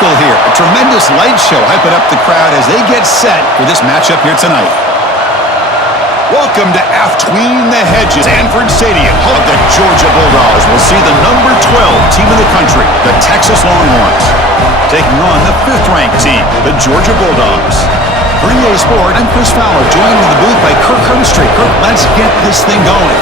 spectacle here. A tremendous light show hyping up the crowd as they get set for this matchup here tonight. Welcome to Aftween the Hedges, Sanford Stadium, home of the Georgia Bulldogs will see the number 12 team in the country, the Texas Longhorns, taking on the 5th-ranked team, the Georgia Bulldogs. For EA Sport, I'm Chris Fowler, joined in the booth by Kirk Hermstreet. Kirk, let's get this thing going.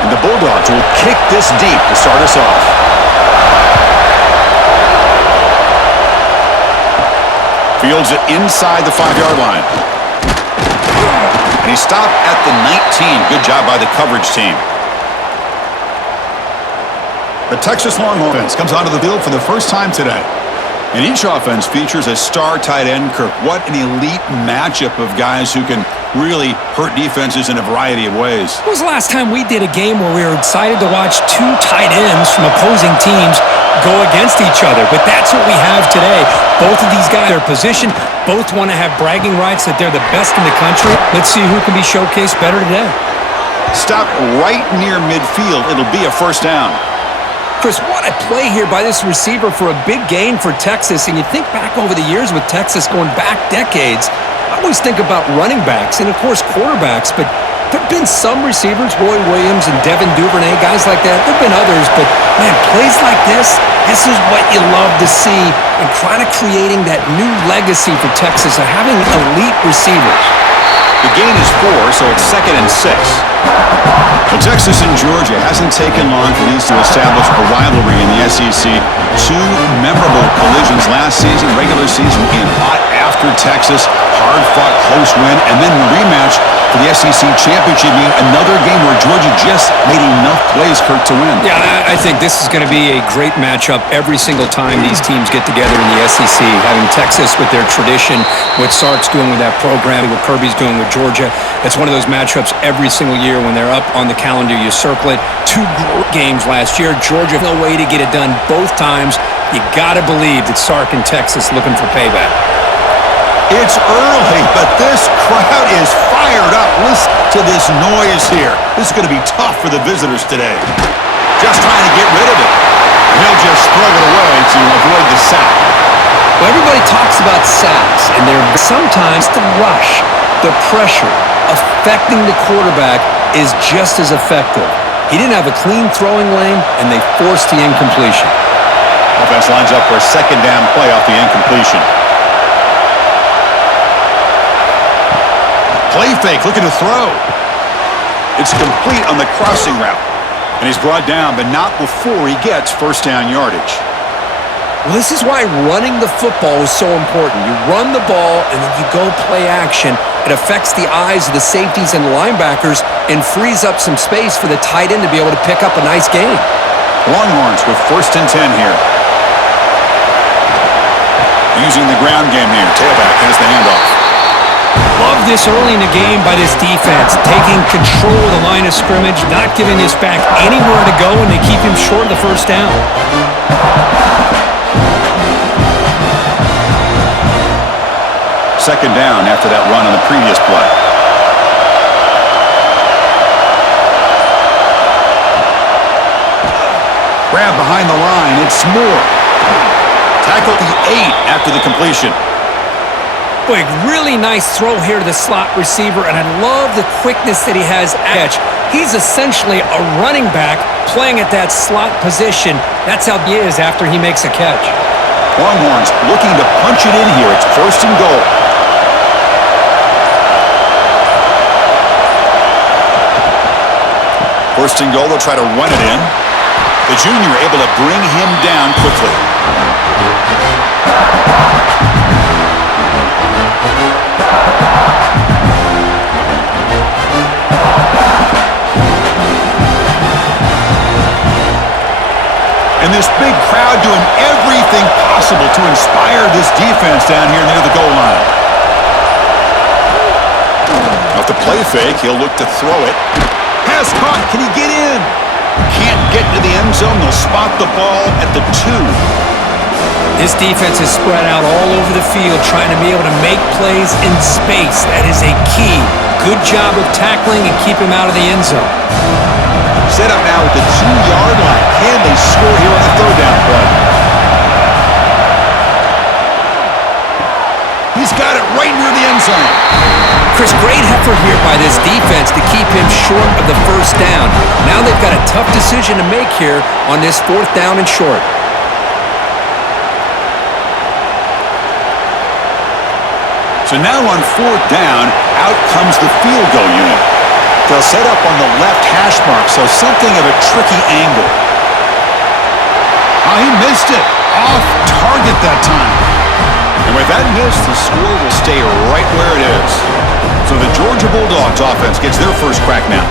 And the Bulldogs will kick this deep to start us off. Fields it inside the 5-yard line. And he stopped at the 19. Good job by the coverage team. The Texas Longhorns comes onto the field for the first time today. And each offense features a star tight end, Kirk. What an elite matchup of guys who can really hurt defenses in a variety of ways. When was the last time we did a game where we were excited to watch two tight ends from opposing teams go against each other? But that's what we have today. Both of these guys are positioned. Both want to have bragging rights that they're the best in the country. Let's see who can be showcased better today. Stop right near midfield. It'll be a first down. Chris, what a play here by this receiver for a big gain for Texas. And you think back over the years with Texas going back decades, I always think about running backs and, of course, quarterbacks. But there have been some receivers, Roy Williams and Devin Duvernay, guys like that. There have been others. But, man, plays like this is what you love to see. And kind of creating that new legacy for Texas of having elite receivers. The gain is 4, so it's 2nd and 6. Well, Texas and Georgia hasn't taken long for these to establish a rivalry in the SEC. 2 memorable collisions last season, regular season came hot after Texas, hard-fought close win, and then the rematch for the SEC championship game, another game where Georgia just made enough plays, Kirk, to win. Yeah, I think this is going to be a great matchup every single time these teams get together in the SEC. Having Texas with their tradition, what Sark's doing with that program, what Kirby's doing with Georgia, it's one of those matchups every single year when they're up on the calendar. You circle it. 2 great games last year. Georgia, no way to get it done both times. You got to believe that Sark and Texas looking for payback. It's early, but this crowd is fired up. Listen to this noise here. This is going to be tough for the visitors today. Just trying to get rid of it. He'll just throw it away to avoid the sack. Well, everybody talks about sacks, and they're sometimes the rush, the pressure, affecting the quarterback is just as effective. He didn't have a clean throwing lane, and they forced the incompletion. Offense lines up for a 2nd down play off the incompletion. Play fake, looking to throw. It's complete on the crossing route. And he's brought down, but not before he gets first down yardage. Well, this is why running the football is so important. You run the ball, and then you go play action. It affects the eyes of the safeties and linebackers and frees up some space for the tight end to be able to pick up a nice gain. Longhorns with 1st and 10 here. Using the ground game here. Tailback has the handoff. Love this early in the game by this defense, taking control of the line of scrimmage, not giving this back anywhere to go, and they keep him short of the first down. 2nd down after that run on the previous play. Grab behind the line, it's Moore. Tackle the 8 after the completion. Boy, really nice throw here to the slot receiver, and I love the quickness that he has at catch. He's essentially a running back playing at that slot position. That's how he is after he makes a catch. Longhorns looking to punch it in here. It's 1st and goal. First and goal, they'll try to run it in. The junior able to bring him down quickly. And this big crowd doing everything possible to inspire this defense down here near the goal line. Off the play fake, he'll look to throw it. Pass caught, can he get in? Can't get to the end zone. They'll spot the ball at the 2. This defense is spread out all over the field, trying to be able to make plays in space. That is a key. Good job of tackling and keep him out of the end zone. Set up now at the 2-yard line. Can they score here on the third down play? He's got it right near the end zone. Chris, great effort here by this defense to keep him short of the first down. Now they've got a tough decision to make here on this 4th down and short. So now on 4th down, out comes the field goal unit. They'll set up on the left hash mark, so something of a tricky angle. Oh, he missed it. Off target that time. And with that miss, the score will stay right where it is. So the Georgia Bulldogs offense gets their first crack now.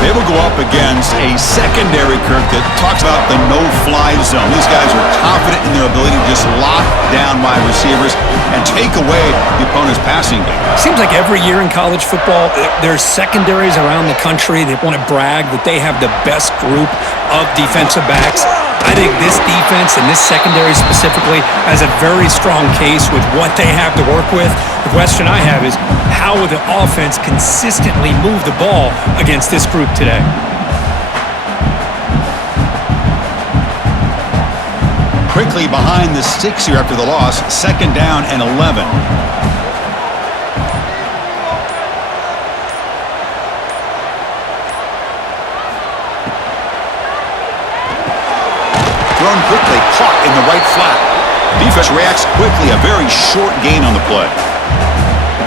They will go up against a secondary, Kirk, that talks about the no-fly zone. These guys are confident in their ability to just lock down wide receivers and take away the opponent's passing game. Seems like every year in college football, there's secondaries around the country that want to brag that they have the best group of defensive backs. I think this defense and this secondary specifically has a very strong case with what they have to work with. The question I have is, how will the offense consistently move the ball against this group today? Quickly behind the sticks here after the loss, 2nd down and 11. Thrown quickly, caught in the right flat. Defense reacts quickly, a very short gain on the play.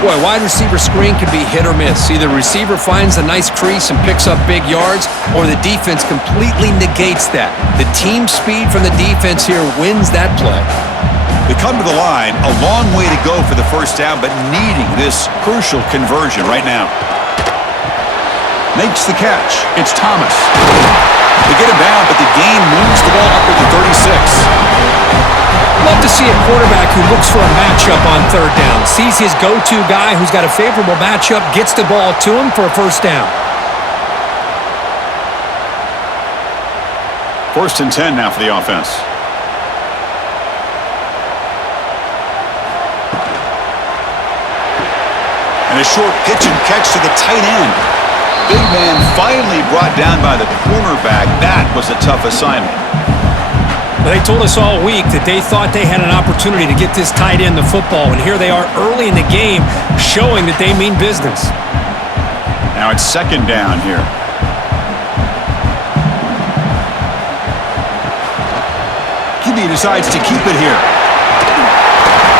Boy, wide receiver screen can be hit or miss. Either receiver finds a nice crease and picks up big yards, or the defense completely negates that. The team speed from the defense here wins that play. They come to the line, a long way to go for the first down, but needing this crucial conversion right now. Makes the catch. It's Thomas. They get him down, but the gain moves the ball up to the 36. Love to see a quarterback who looks for a matchup on 3rd down. Sees his go-to guy who's got a favorable matchup, gets the ball to him for a first down. 1st and 10 now for the offense. And a short pitch and catch to the tight end. Big man finally brought down by the cornerback. That was a tough assignment. They told us all week that they thought they had an opportunity to get this tight end the football, and here they are early in the game showing that they mean business. Now it's 2nd down here. QB decides to keep it here.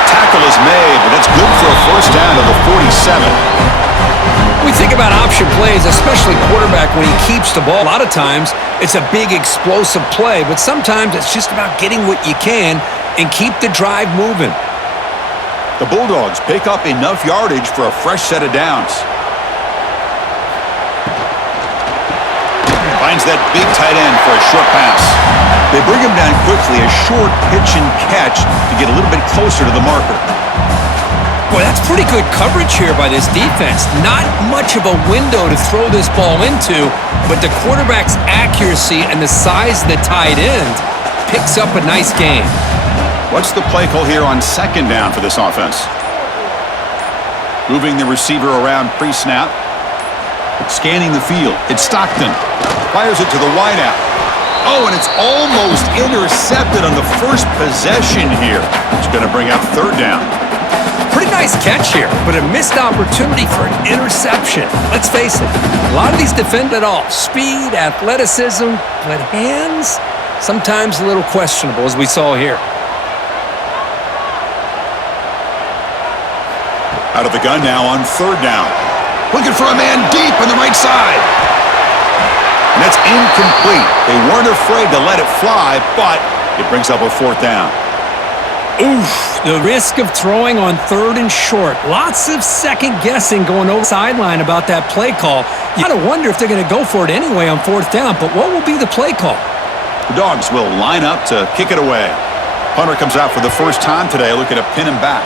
Tackle is made, but that's good for a first down to the 47. We think about option plays, especially quarterback when he keeps the ball. A lot of times, it's a big explosive play, but sometimes it's just about getting what you can and keep the drive moving. The Bulldogs pick up enough yardage for a fresh set of downs. Finds that big tight end for a short pass. They bring him down quickly, a short pitch and catch to get a little bit closer to the marker. Boy, that's pretty good coverage here by this defense. Not much of a window to throw this ball into, but the quarterback's accuracy and the size of the tight end picks up a nice gain. What's the play call here on 2nd down for this offense? Moving the receiver around pre-snap. Scanning the field. It's Stockton. Fires it to the wideout. Oh, and it's almost intercepted on the first possession here. It's going to bring up 3rd down. Pretty nice catch here, but a missed opportunity for an interception. Let's face it, a lot of these defend it all. Speed, athleticism, but hands, sometimes a little questionable, as we saw here. Out of the gun now on 3rd down. Looking for a man deep on the right side. And that's incomplete. They weren't afraid to let it fly, but it brings up a 4th down. Oof, the risk of throwing on 3rd and short. Lots of second guessing going over the sideline about that play call. You got to wonder if they're going to go for it anyway on 4th down, but what will be the play call? The Dogs will line up to kick it away. Punter comes out for the first time today, looking to pin him back.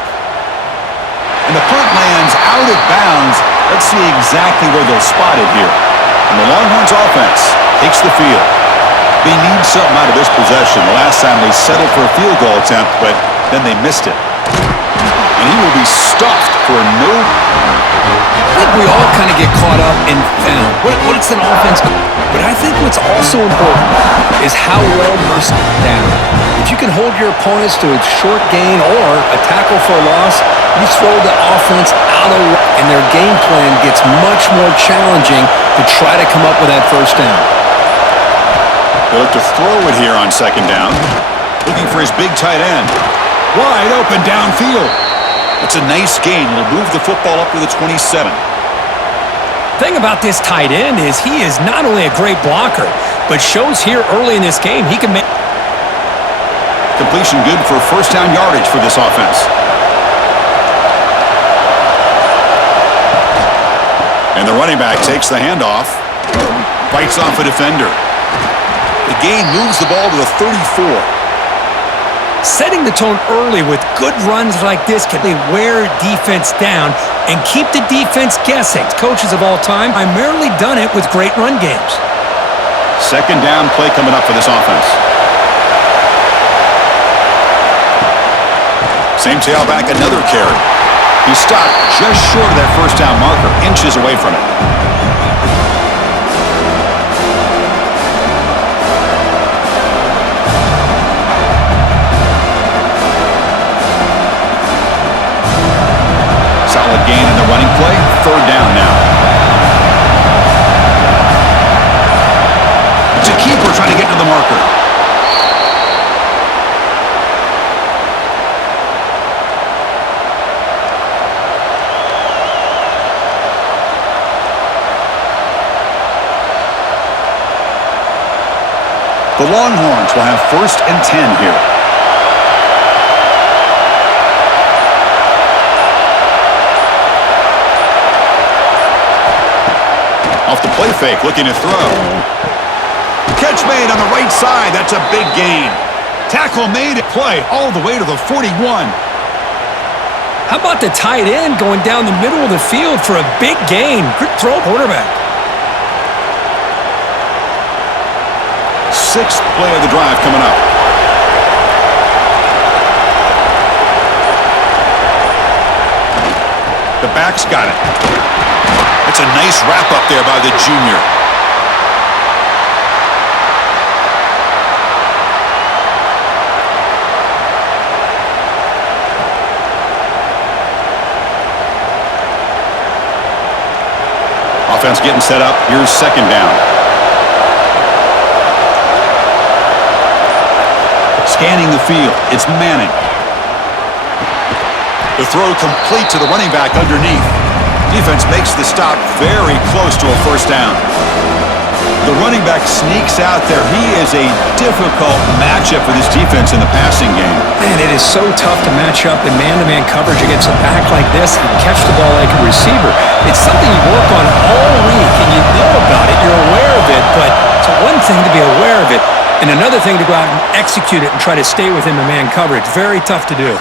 And the punt lands out of bounds. Let's see exactly where they'll spot it here. And the Longhorns offense takes the field. They need something out of this possession. The last time they settled for a field goal attempt, but then they missed it. And he will be stuffed for a no. I think we all kind of get caught up in what's an offense. But I think what's also important is how well you're down. If you can hold your opponents to a short gain or a tackle for a loss, you throw the offense out of whack, and their game plan gets much more challenging to try to come up with that first down. They look to throw it here on second down. Looking for his big tight end. Wide open downfield. It's a nice gain. Will move the football up to the 27. The thing about this tight end is he is not only a great blocker, but shows here early in this game he can make. Completion good for first down yardage for this offense. And the running back takes the handoff. Fights off a defender. The gain moves the ball to the 34. Setting the tone early with good runs like this can wear defense down and keep the defense guessing. Coaches of all time primarily done it with great run games. Second down play coming up for this offense. Same tailback, another carry. He stopped just short of that first down marker, inches away from it. Solid gain in the running play. Third down now. It's a keeper trying to get to the marker. The Longhorns will have first and 10 here. Off the play fake, looking to throw. Catch made on the right side. That's a big gain. Tackle made at play all the way to the 41. How about the tight end going down the middle of the field for a big gain? Good throw, quarterback. Sixth play of the drive coming up. The back's got it. It's a nice wrap up there by the junior. Offense getting set up. Here's second down. Scanning the field. It's Manning. The throw complete to the running back underneath. Defense makes the stop very close to a first down. The running back sneaks out there. He is a difficult matchup for this defense in the passing game. Man, it is so tough to match up in man-to-man coverage against a back like this and catch the ball like a receiver. It's something you work on all week, and you know about it. You're aware of it, but it's one thing to be aware of it, and another thing to go out and execute it and try to stay within the man coverage. Very tough to do.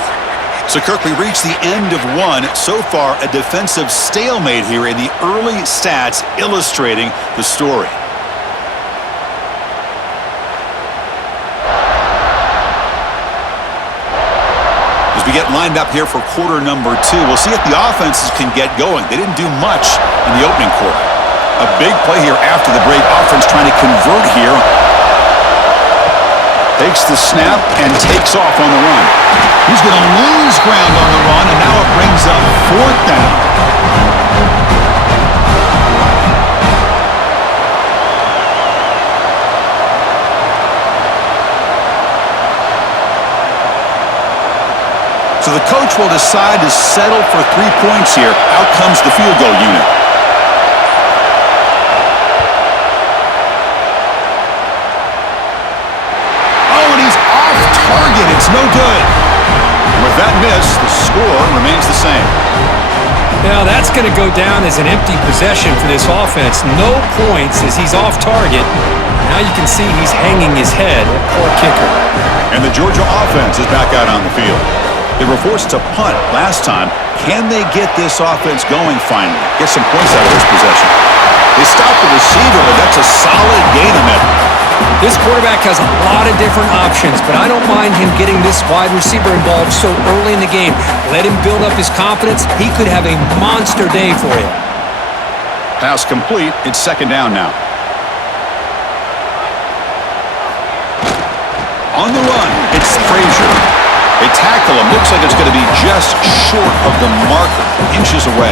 So, Kirk, we reached the end of one. So far, a defensive stalemate here in the early stats illustrating the story. As we get lined up here for quarter number 2, we'll see if the offenses can get going. They didn't do much in the opening quarter. A big play here after the break. Offense trying to convert here. Takes the snap and takes off on the run. He's going to lose ground on the run, and now it brings up fourth down. So the coach will decide to settle for 3 points here. Out comes the field goal unit. It's no good. With that miss, the score remains the same. Now that's going to go down as an empty possession for this offense. No points as he's off target. Now you can see he's hanging his head. Poor kicker. And the Georgia offense is back out on the field. They were forced to punt last time. Can they get this offense going finally? Get some points out of this possession. They stopped the receiver, but that's a solid gain of it. This quarterback has a lot of different options, but I don't mind him getting this wide receiver involved so early in the game. Let him build up his confidence. He could have a monster day for you. Pass complete. It's second down now. On the run, it's Frazier. They tackle him. Looks like it's going to be just short of the marker, inches away.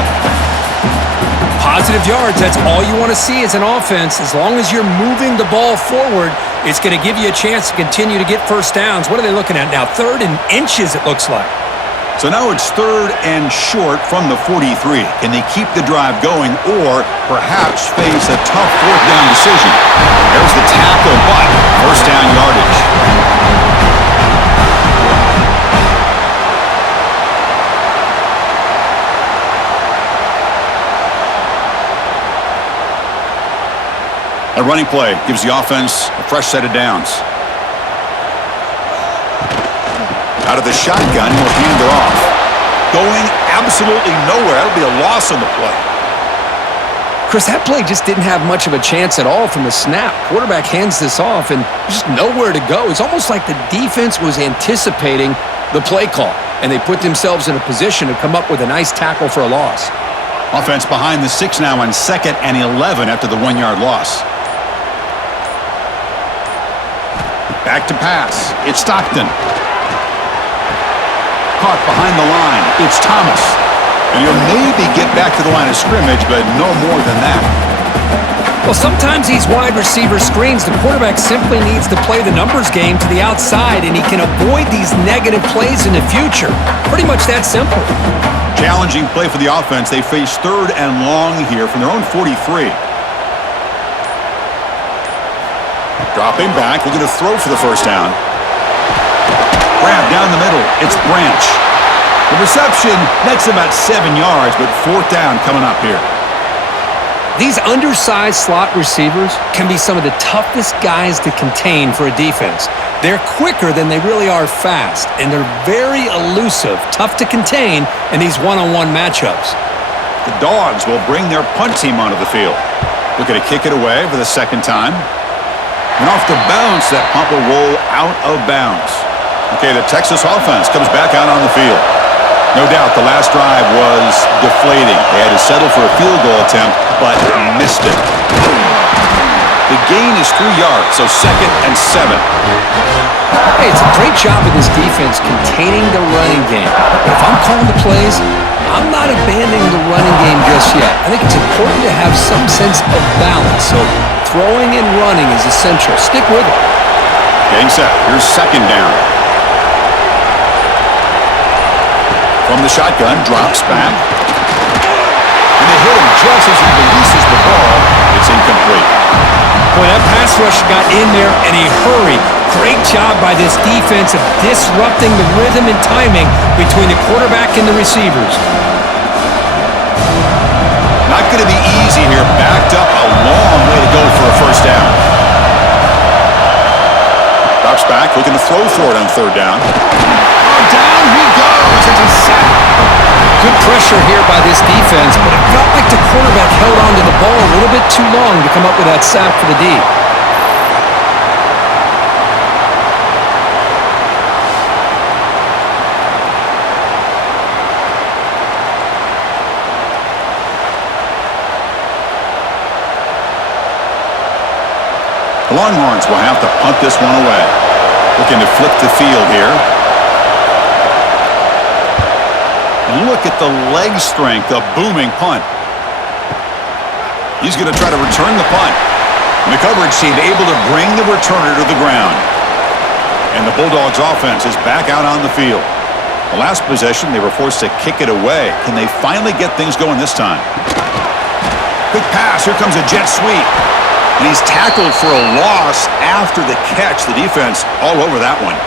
Positive yards, that's all you want to see as an offense. As long as you're moving the ball forward, it's going to give you a chance to continue to get first downs. What are they looking at now? 3rd and inches, it looks like. So now it's 3rd and short from the 43. Can they keep the drive going or perhaps face a tough 4th down decision? There's the tackle, but first down yardage. A running play gives the offense a fresh set of downs. Out of the shotgun, he'll hand it off. Going absolutely nowhere. That'll be a loss on the play. Chris, that play just didn't have much of a chance at all from the snap. Quarterback hands this off, and there's just nowhere to go. It's almost like the defense was anticipating the play call, and they put themselves in a position to come up with a nice tackle for a loss. Offense behind the 6 now on 2nd and 11 after the 1-yard loss. Back to pass. It's Stockton. Caught behind the line. It's Thomas. And he'll maybe get back to the line of scrimmage, but no more than that. Well, sometimes these wide receiver screens, the quarterback simply needs to play the numbers game to the outside, and he can avoid these negative plays in the future. Pretty much that simple. Challenging play for the offense. They face 3rd and long here from their own 43. Dropping back, looking to throw for the first down. Grab down the middle. It's Branch. The reception nets about 7 yards, but 4th down coming up here. These undersized slot receivers can be some of the toughest guys to contain for a defense. They're quicker than they really are fast, and they're very elusive, tough to contain in these one-on-one matchups. The Dogs will bring their punt team onto the field. Looking to kick it away for the 2nd time. And off the bounce, that punt will roll out of bounds. Okay, the Texas offense comes back out on the field. No doubt the last drive was deflating. They had to settle for a field goal attempt, but missed it. The gain is 3 yards, so 2nd and 7. Hey, it's a great job of this defense containing the running game. But if I'm calling the plays, I'm not abandoning the running game just yet. I think it's important to have some sense of balance. So throwing and running is essential. Stick with it. Getting set. Here's 2nd down. From the shotgun, drops back. And they hit him just as he releases the ball. It's incomplete. Boy, that pass rush got in there in a hurry. Great job by this defense of disrupting the rhythm and timing between the quarterback and the receivers. Not going to be easy here. Backed up a long way to go for a first down. Drops back, looking to throw for it on 3rd down. Oh, down he goes. It's a sack. Good pressure here by this defense, but it felt like the quarterback held on to the ball a little bit too long to come up with that sack for the D. The Longhorns will have to punt this one away. Looking to flip the field here. Look at the leg strength, a booming punt. He's going to try to return the punt. And the coverage team able to bring the returner to the ground. And the Bulldogs offense is back out on the field. The last possession, they were forced to kick it away. Can they finally get things going this time? Quick pass. Here comes a jet sweep. And he's tackled for a loss after the catch. The defense all over that one.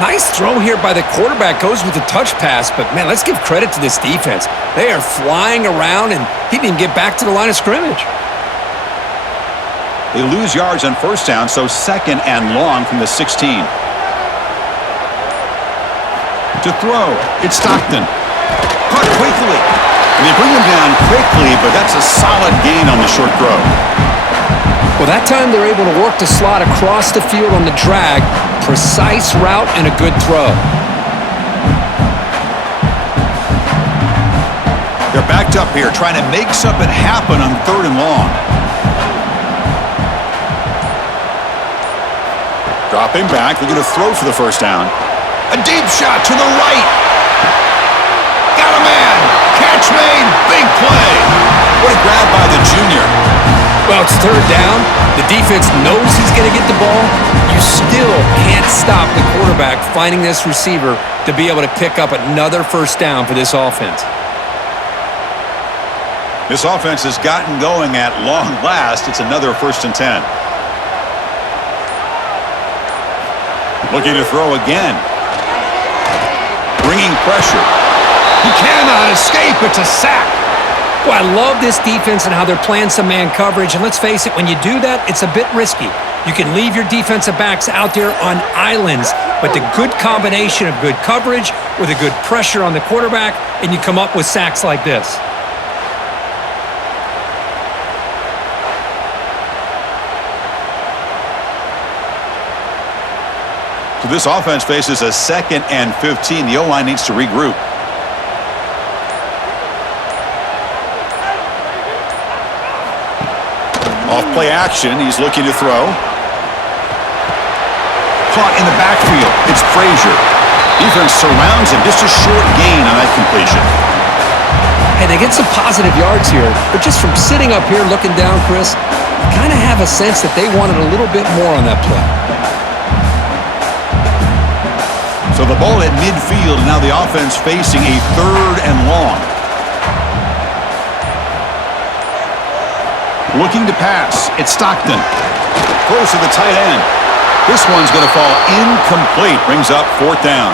Nice throw here by the quarterback. Goes with a touch pass, but man, let's give credit to this defense. They are flying around, and he didn't even get back to the line of scrimmage. They lose yards on first down, so 2nd and long from the 16. To throw, it's Stockton. Caught quickly. And they bring him down quickly, but that's a solid gain on the short throw. Well, that time they're able to work the slot across the field on the drag. Precise route and a good throw. They're backed up here, trying to make something happen on 3rd and long. Dropping back, looking to throw for the first down. A deep shot to the right. Got a man. Catch made. Big play. What a grab by the junior. Well, it's 3rd down. The defense knows he's going to get the ball. You still can't stop the quarterback finding this receiver to be able to pick up another first down for this offense. This offense has gotten going at long last. It's another 1st and 10. Looking to throw again. Bringing pressure. He cannot escape. It's a sack. Well, I love this defense and how they're playing some man coverage. And let's face it, when you do that, it's a bit risky. You can leave your defensive backs out there on islands, but the good combination of good coverage with a good pressure on the quarterback, and you come up with sacks like this. So this offense faces a 2nd and 15. The O-line needs to regroup. Off play action, he's looking to throw. Caught in the backfield, it's Frazier. Defense surrounds him, just a short gain on that completion. Hey, they get some positive yards here, but just from sitting up here looking down, Chris, you kind of have a sense that they wanted a little bit more on that play. So the ball at midfield, and now the offense facing a 3rd and long. Looking to pass. It's Stockton. Throws to the tight end. This one's going to fall incomplete. Brings up 4th down.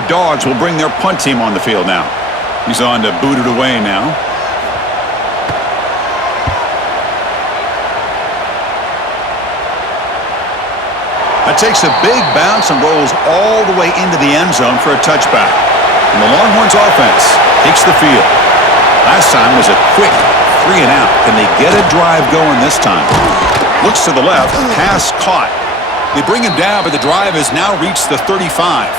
The Dogs will bring their punt team on the field now. He's on to boot it away now. That takes a big bounce and rolls all the way into the end zone for a touchback. And the Longhorns offense takes the field. Last time was a quick 3 and out. Can they get a drive going this time? Looks to the left, pass caught. They bring him down, but the drive has now reached the 35.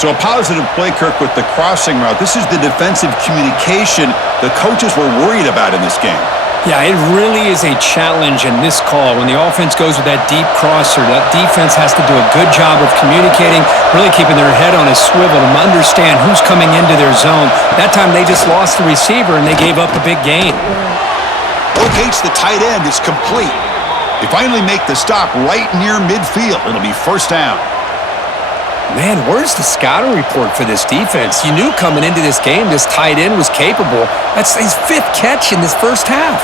So a positive play, Kirk, with the crossing route. This is the defensive communication the coaches were worried about in this game. Yeah, it really is a challenge in this call. When the offense goes with that deep crosser, that defense has to do a good job of communicating, really keeping their head on a swivel to understand who's coming into their zone. That time they just lost the receiver and they gave up a big gain. Locates the tight end. It's complete. They finally make the stop right near midfield. It'll be 1st down. Man, where's the scouting report for this defense? You knew coming into this game this tight end was capable. That's his 5th catch in this first half.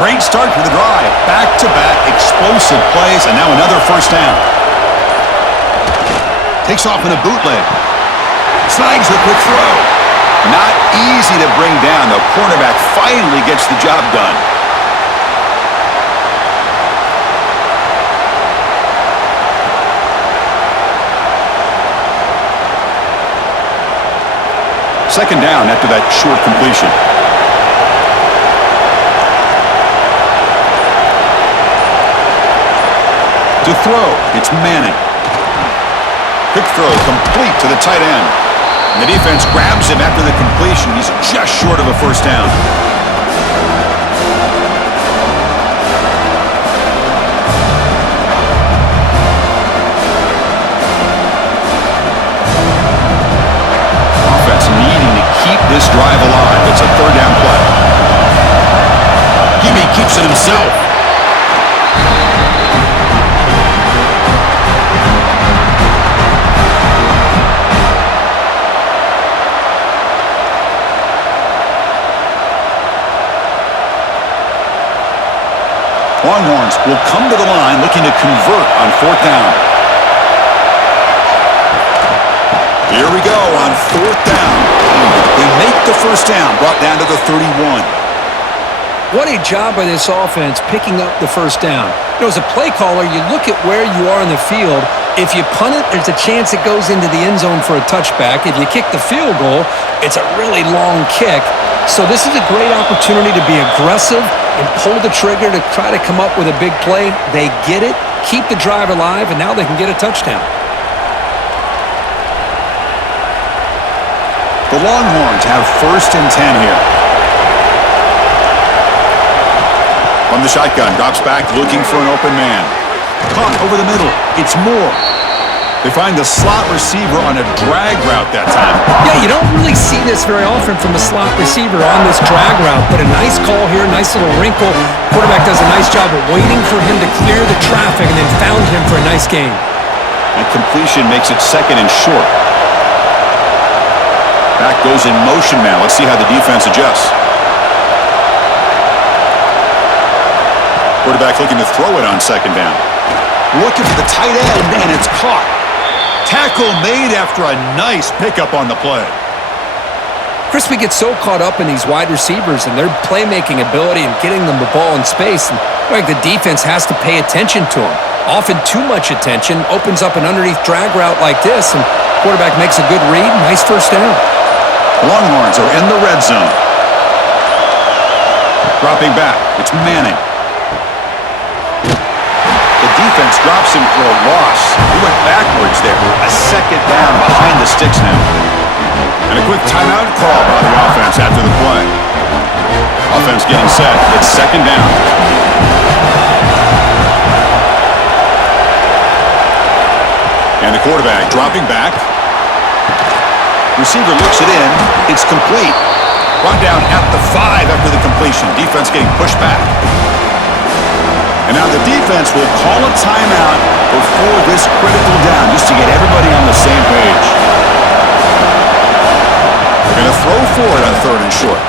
Great start to the drive. Back-to-back explosive plays, and now another 1st down. Takes off in a bootleg. Snags the quick throw. Not easy to bring down. The cornerback finally gets the job done. Second down after that short completion. To throw, it's Manning. Quick throw, complete to the tight end. And the defense grabs him after the completion. He's just short of a 1st down. Needing to keep this drive alive. It's a 3rd down play. Gimme keeps it himself. Longhorns will come to the line looking to convert on 4th down. Here we go on 4th down. They make the 1st down, brought down to the 31. What a job by this offense picking up the first down. You know, as a play caller, you look at where you are in the field. If you punt it, there's a chance it goes into the end zone for a touchback. If you kick the field goal, it's a really long kick. So this is a great opportunity to be aggressive and pull the trigger to try to come up with a big play. They get it, keep the drive alive, and now they can get a touchdown. The Longhorns have 1st and 10 here. From the shotgun, drops back, looking for an open man. Caught over the middle. It's Moore. They find the slot receiver on a drag route that time. Yeah, you don't really see this very often from a slot receiver on this drag route, but a nice call here, nice little wrinkle. Quarterback does a nice job of waiting for him to clear the traffic and then found him for a nice gain. And completion makes it 2nd and short. Back goes in motion now. Let's see how the defense adjusts. Quarterback looking to throw it on 2nd down. Looking for the tight end, and it's caught. Tackle made after a nice pickup on the play. Chris, we get so caught up in these wide receivers and their playmaking ability and getting them the ball in space, and like the defense has to pay attention to them. Often too much attention opens up an underneath drag route like this, and quarterback makes a good read. Nice first down. Longhorns are in the red zone. Dropping back. It's Manning. The defense drops him for a loss. He went backwards there. A 2nd down behind the sticks now. And a quick timeout call by the offense after the play. Offense getting set. It's 2nd down. And the quarterback dropping back. Receiver looks it in. It's complete. Brought down at the 5 after the completion. Defense getting pushed back. And now the defense will call a timeout before this critical down, just to get everybody on the same page. They're going to throw for it on 3rd and short.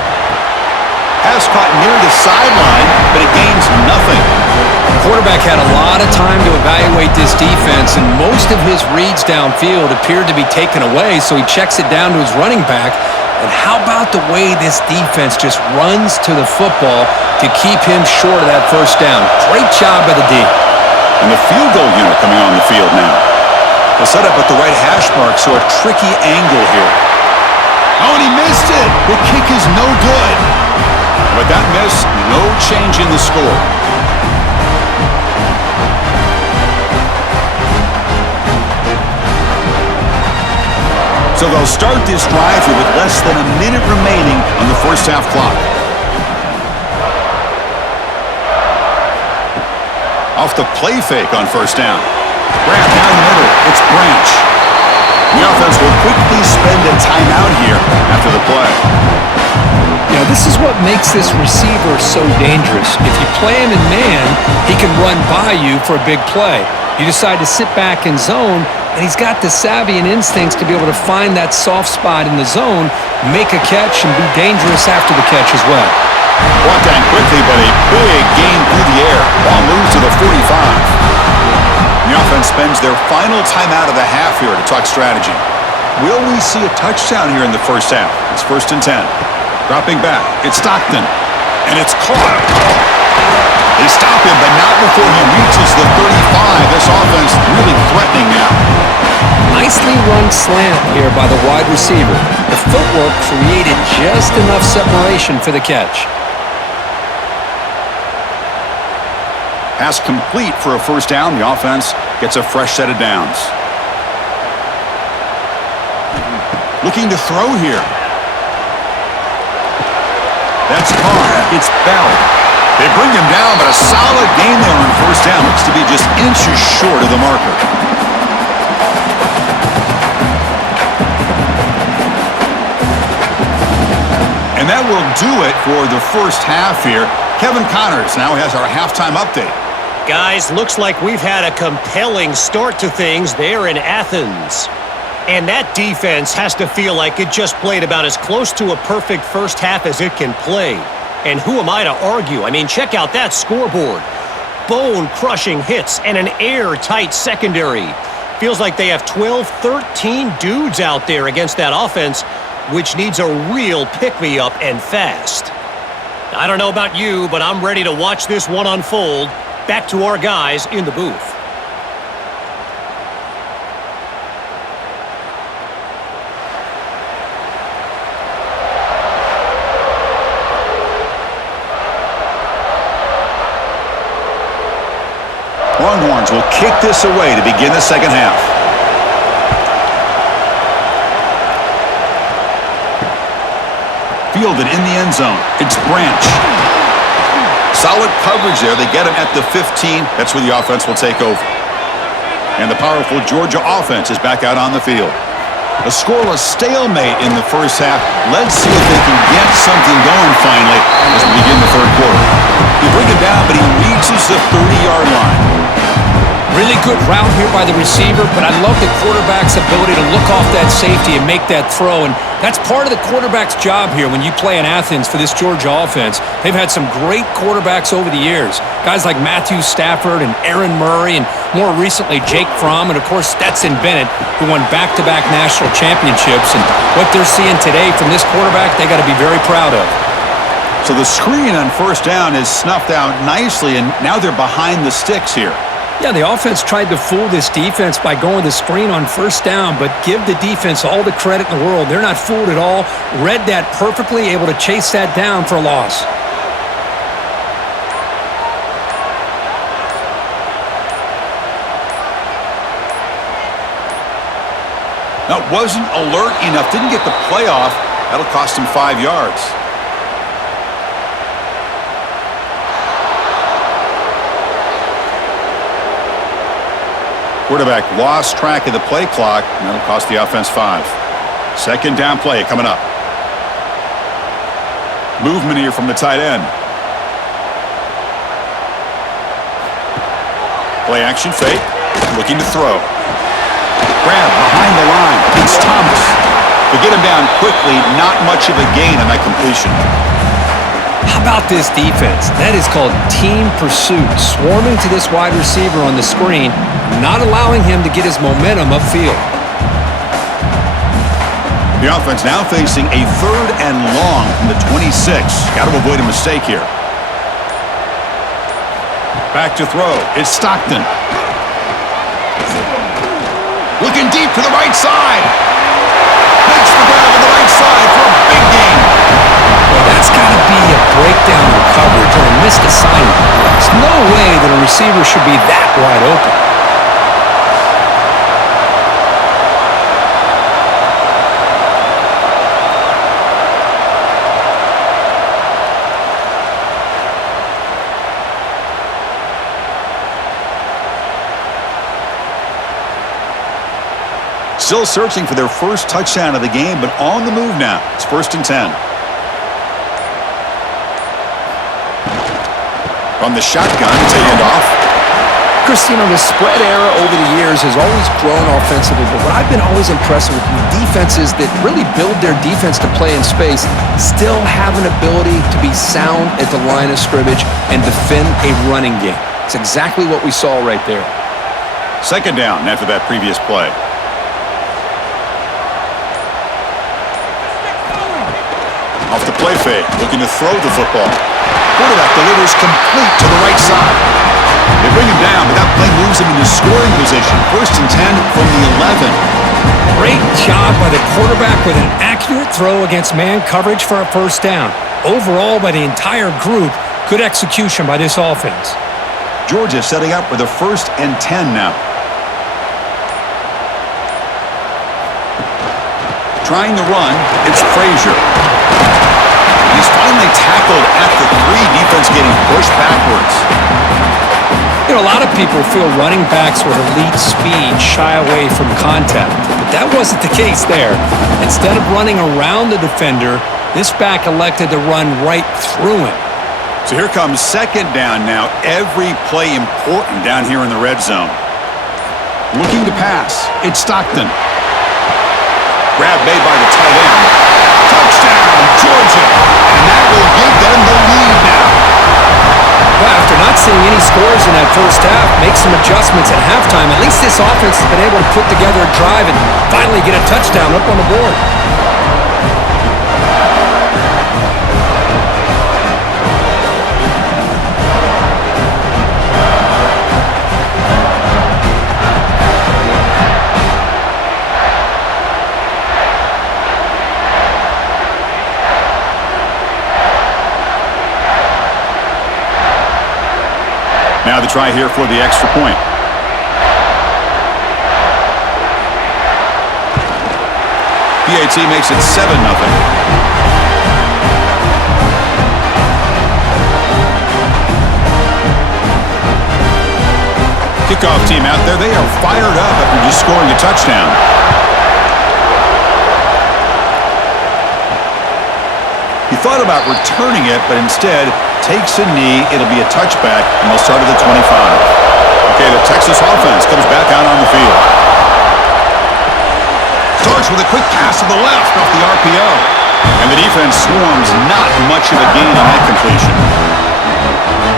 Pass caught near the sideline, but it gains nothing. The quarterback had a lot of time to evaluate this defense, and most of his reads downfield appeared to be taken away, so he checks it down to his running back. And how about the way this defense just runs to the football to keep him short of that first down? Great job by the D. And the field goal unit coming on the field now. They'll set up at the right hash mark, so a tricky angle here. Oh, and he missed it. The kick is no good. With that miss, no change in the score. So they'll start this drive here with less than a minute remaining on the first half clock. Off the play fake on 1st down. Grant down the middle. It's Branch. The offense will quickly spend a timeout here after the play. You know, this is what makes this receiver so dangerous. If you play him in man, he can run by you for a big play. You decide to sit back in zone, and he's got the savvy and instincts to be able to find that soft spot in the zone, make a catch, and be dangerous after the catch as well. Brought down quickly, but a big gain through the air. Ball moves to the 45. The offense spends their final timeout of the half here to talk strategy. Will we see a touchdown here in the first half? It's 1st and 10. Dropping back. It's Stockton. And it's caught. They stop him, but not before he reaches the 35. This offense really threatening now. Nicely run slant here by the wide receiver. The footwork created just enough separation for the catch. Pass complete for a first down. The offense gets a fresh set of downs. Looking to throw here. That's caught. It's Bell. They bring him down, but a solid gain there on 1st down. Looks to be just inches short of the marker. And that will do it for the first half here. Kevin Connors now has our halftime update. Guys, looks like we've had a compelling start to things there in Athens. And that defense has to feel like it just played about as close to a perfect first half as it can play. And who am I to argue? I mean, check out that scoreboard. Bone-crushing hits and an airtight secondary. Feels like they have 12, 13 dudes out there against that offense, which needs a real pick-me-up and fast. I don't know about you, but I'm ready to watch this one unfold. Back to our guys in the booth. Longhorns will kick this away to begin the second half. Fielded in the end zone. It's Branch. Solid coverage there. They get him at the 15. That's where the offense will take over. And the powerful Georgia offense is back out on the field. A scoreless stalemate in the first half. Let's see if they can get something going finally as we begin the third quarter. He bring it down, but he reaches the 30-yard line. Really good route here by the receiver, but I love the quarterback's ability to look off that safety and make that throw. And that's part of the quarterback's job here when you play in Athens for this Georgia offense. They've had some great quarterbacks over the years. Guys like Matthew Stafford and Aaron Murray, and more recently Jake Fromm, and of course Stetson Bennett, who won back-to-back national championships. And what they're seeing today from this quarterback, they got to be very proud of. So the screen on first down is snuffed out nicely, and now they're behind the sticks here. Yeah, the offense tried to fool this defense by going the screen on first down, but give the defense all the credit in the world. They're not fooled at all. Read that perfectly, able to chase that down for a loss. That wasn't alert enough. Didn't get the play off. That'll cost him 5 yards. Quarterback lost track of the play clock, and that'll cost the offense 5. Second down play coming up. Movement here from the tight end. Play action fake, looking to throw. Grab behind the line. It's Thomas. To get him down quickly, not much of a gain on that completion. How about this defense? That is called team pursuit. Swarming to this wide receiver on the screen, not allowing him to get his momentum upfield. The offense now facing a third and long from the 26. Got to avoid a mistake here. Back to throw. It's Stockton. Looking deep to the right side. Makes the grab on the right side for a big gain. Well, that's got to be a breakdown in coverage or a missed assignment. There's no way that a receiver should be that wide open. Still searching for their first touchdown of the game, but on the move now. It's 1st and 10. From the shotgun to hand off. Chris, the spread era over the years has always grown offensively, but what I've been always impressed with defenses that really build their defense to play in space still have an ability to be sound at the line of scrimmage and defend a running game. It's exactly what we saw right there. Second down after that previous play. Off the play fake, looking to throw the football. Quarterback delivers complete to the right side. They bring him down, but that play moves him into scoring position. 1st and 10 from the 11. Great job by the quarterback with an accurate throw against man coverage for a first down. Overall, by the entire group, good execution by this offense. Georgia setting up for the 1st and 10 now. Trying to run, it's Frazier. He's finally tackled at the 3. Defense getting pushed backwards. A lot of people feel running backs with elite speed shy away from contact, but that wasn't the case there. Instead of running around the defender, this back elected to run right through him. So here comes second down now. Every play important down here in the red zone. Looking to pass. It's Stockton. Grab made by the tight end. Touchdown, Georgia. And that will give them the lead now. Well, after not seeing any scores in that first half, make some adjustments at halftime. At least this offense has been able to put together a drive and finally get a touchdown up on the board. Now the try here for the extra point. PAT makes it 7-0. Kickoff team out there, they are fired up after just scoring a touchdown. He thought about returning it, but instead takes a knee. It'll be a touchback, and they'll start at the 25. Okay, the Texas offense comes back out on the field. Starts with a quick pass to the left off the RPO. And the defense swarms, not much of a gain on that completion.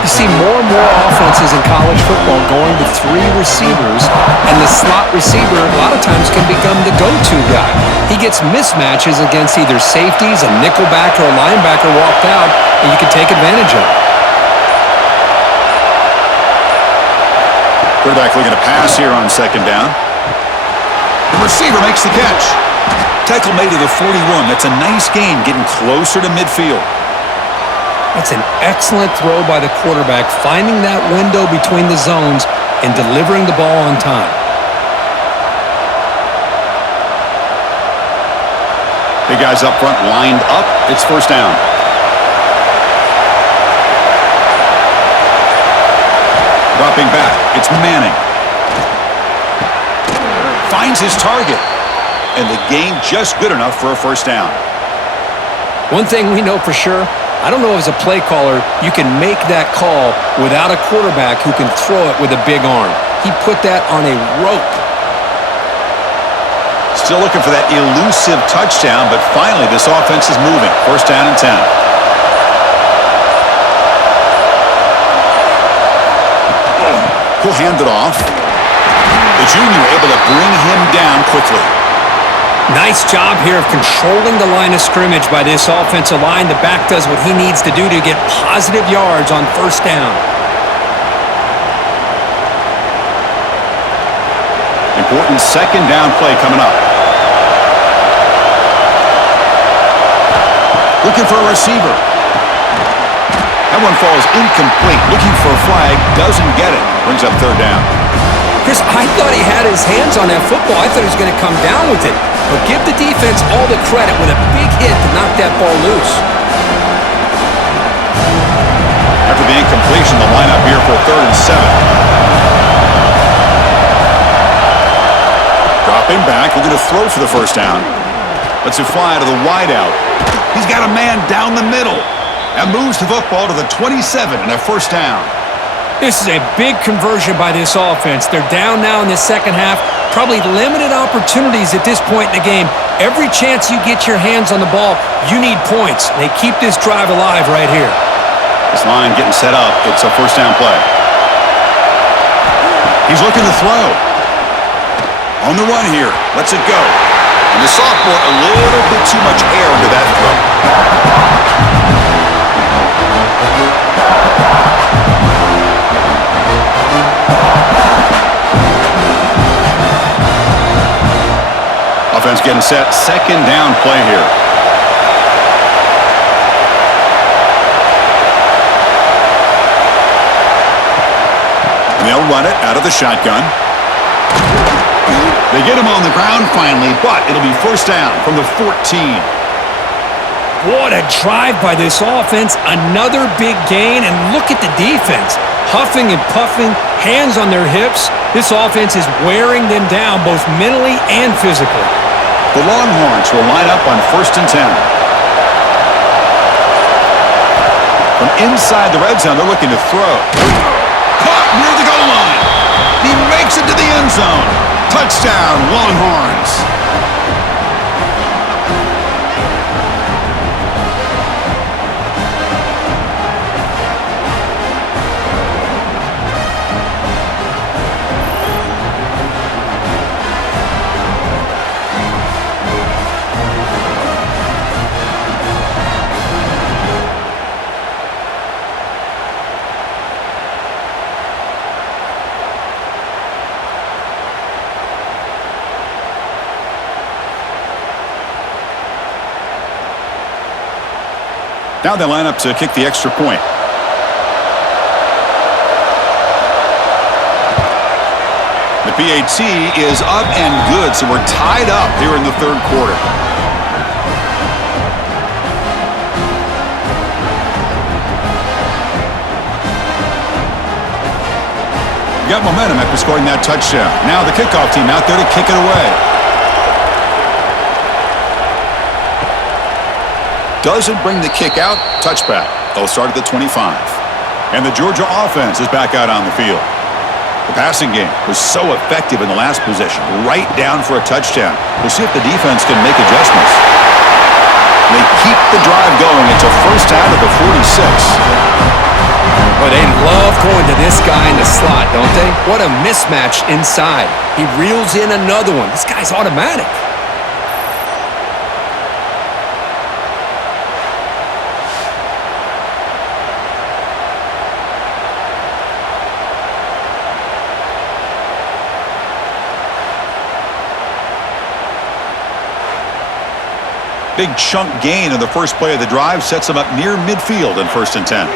You see more and more offenses in college football going with 3 receivers, and the slot receiver a lot of times can become the go-to guy. He gets mismatches against either safeties, a nickelback, or a linebacker walked out, and you can take advantage of it. Quarterback looking to pass here on second down. The receiver makes the catch. Tackle made to the 41. That's a nice gain, getting closer to midfield. That's an excellent throw by the quarterback, finding that window between the zones and delivering the ball on time. Big guys up front lined up. It's first down. Dropping back. It's Manning. Finds his target. And the gain just good enough for a first down. One thing we know for sure, I don't know as a play caller, you can make that call without a quarterback who can throw it with a big arm. He put that on a rope. Still looking for that elusive touchdown, but finally this offense is moving. First down and 10. He'll hand it off. The junior able to bring him down quickly. Nice job here of controlling the line of scrimmage by this offensive line. The back does what he needs to do to get positive yards on first down. Important second down play coming up. Looking for a receiver. That one falls incomplete. Looking for a flag. Doesn't get it. Brings up third down. Chris, I thought he had his hands on that football. I thought he was going to come down with it. But give the defense all the credit with a big hit to knock that ball loose. After the incompletion, the lineup here for 3rd and 7. Dropping back, looking to throw for the first down. Lets it fly to the wideout. He's got a man down the middle. And moves the football to the 27 and a first down. This is a big conversion by this offense. They're down now in the second half. Probably limited opportunities at this point in the game. Every chance you get your hands on the ball, you need points. They keep this drive alive right here. This line getting set up. It's a first down play. He's looking to throw. On the run here. Lets it go. And the sophomore, a little bit too much air into that throw. Offense getting set. Second down play here. And they'll run it out of the shotgun. They get him on the ground finally, but it'll be first down from the 14. What a drive by this offense. Another big gain, and look at the defense. Huffing and puffing, hands on their hips. This offense is wearing them down both mentally and physically. The Longhorns will line up on 1st and 10. From inside the red zone, they're looking to throw. Caught near the goal line. He makes it to the end zone. Touchdown, Longhorns. Now they line up to kick the extra point. The PAT is up and good, so we're tied up here in the third quarter. Got momentum after scoring that touchdown. Now the kickoff team out there to kick it away. Doesn't bring the kick out. Touchback. They'll start at the 25. And the Georgia offense is back out on the field. The passing game was so effective in the last possession, right down for a touchdown. We'll see if the defense can make adjustments. They keep the drive going. It's a first out of the 46. Well, they love going to this guy in the slot, don't they? What a mismatch inside. He reels in another one. This guy's automatic. Big chunk gain on the first play of the drive sets them up near midfield in 1st and 10.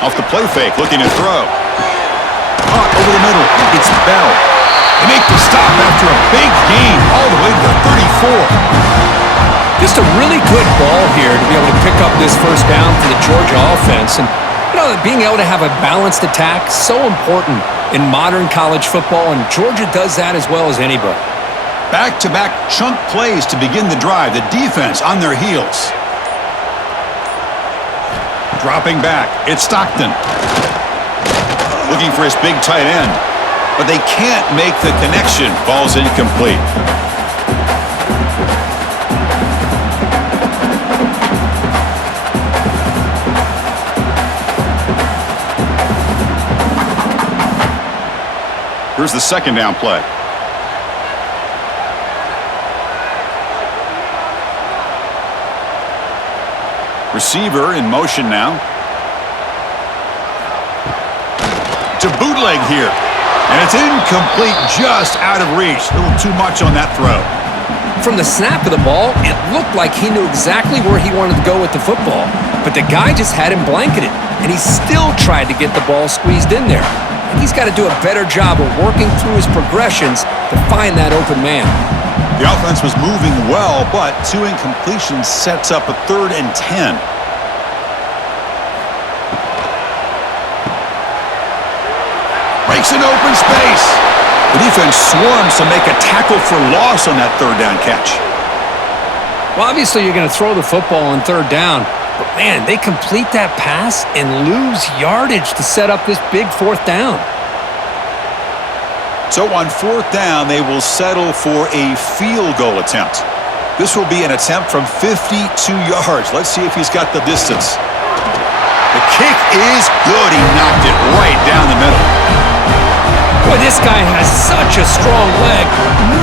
Off the play fake, looking to throw. Caught over the middle. It's Bell. They make the stop after a big gain all the way to the 34. Just a really good ball here to be able to pick up this first down for the Georgia offense. And, you know, being able to have a balanced attack, so important in modern college football, and Georgia does that as well as anybody. Back-to-back chunk plays to begin the drive. The defense on their heels. Dropping back, it's Stockton. Looking for his big tight end. But they can't make the connection. Ball's incomplete. Here's the second down play. Receiver in motion now. To bootleg here. And it's incomplete, just out of reach. A little too much on that throw. From the snap of the ball, it looked like he knew exactly where he wanted to go with the football. But the guy just had him blanketed. And he still tried to get the ball squeezed in there. And he's got to do a better job of working through his progressions to find that open man. The offense was moving well, but 2 incompletions sets up a 3rd and 10. Breaks an open space. The defense swarms to make a tackle for loss on that 3rd down catch. Well, obviously you're going to throw the football on 3rd down, but man, they complete that pass and lose yardage to set up this big 4th down. So on 4th down, they will settle for a field goal attempt. This will be an attempt from 52 yards. Let's see if he's got the distance. The kick is good. He knocked it right down the middle. Boy, this guy has such a strong leg.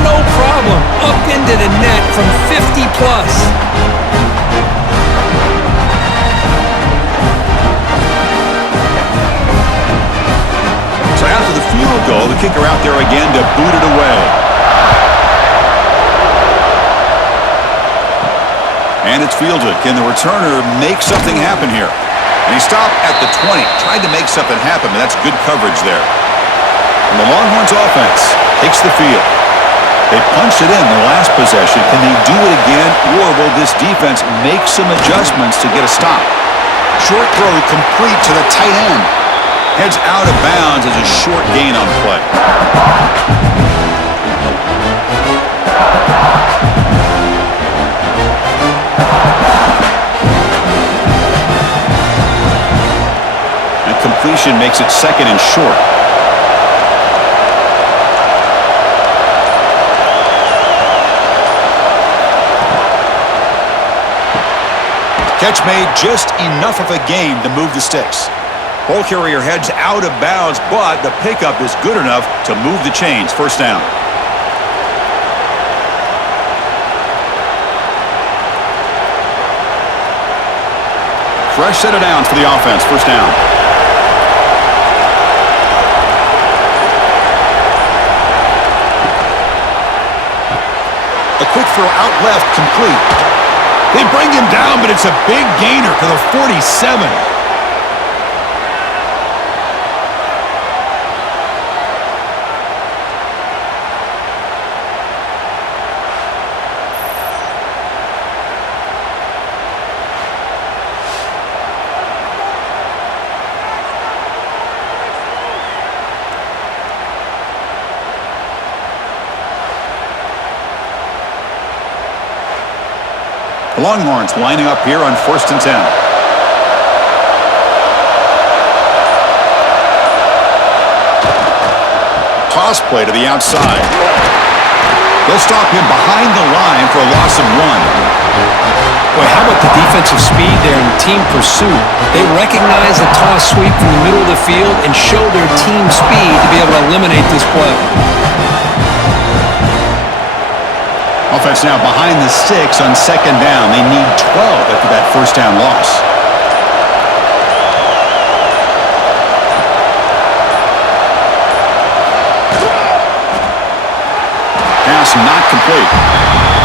No problem. Up into the net from 50 plus. So after the field goal, the kicker out there again to boot it away. And it's fielded. Can the returner make something happen here? And he stopped at the 20. Tried to make something happen, but that's good coverage there. And the Longhorns offense takes the field. They punched it in the last possession. Can they do it again, or will this defense make some adjustments to get a stop? Short throw complete to the tight end. Heads out of bounds as a short gain on play. And completion makes it 2nd and short. Catch made, just enough of a gain to move the sticks. Ball carrier heads out of bounds, but the pickup is good enough to move the chains. 1st down. Fresh set of downs for the offense. 1st down. A quick throw out left, complete. They bring him down, but it's a big gainer to the 47. The Longhorns lining up here on 1st and 10. Toss play to the outside. They'll stop him behind the line for a loss of 1. Boy, how about the defensive speed there in team pursuit? They recognize the toss sweep from the middle of the field and show their team speed to be able to eliminate this play. Offense now behind the sticks on 2nd down. They need 12 after that 1st down loss. Pass not complete.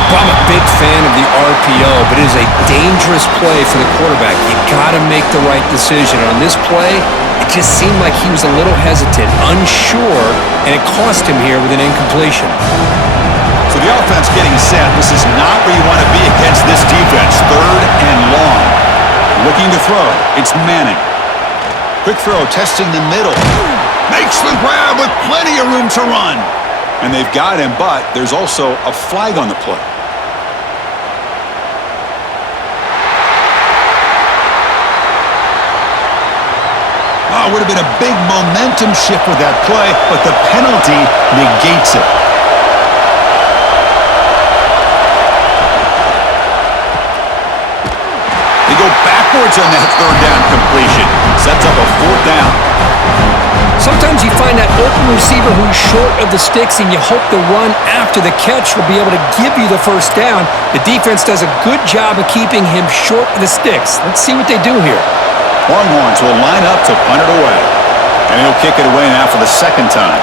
Well, I'm a big fan of the RPO, but it is a dangerous play for the quarterback. You got to make the right decision. On this play, it just seemed like he was a little hesitant, unsure, and it cost him here with an incompletion. So the offense getting set. This is not where you want to be against this defense. 3rd and long. Looking to throw. It's Manning. Quick throw, testing the middle. Makes the grab with plenty of room to run. And they've got him, but there's also a flag on the play. Oh, it would have been a big momentum shift with that play, but the penalty negates it. They go backwards on that 3rd down completion. Sets up a 4th down. Sometimes you find that open receiver who's short of the sticks, and you hope the run after the catch will be able to give you the 1st down. The defense does a good job of keeping him short of the sticks. Let's see what they do here. Longhorns will line up to punt it away. And he'll kick it away now for the 2nd time.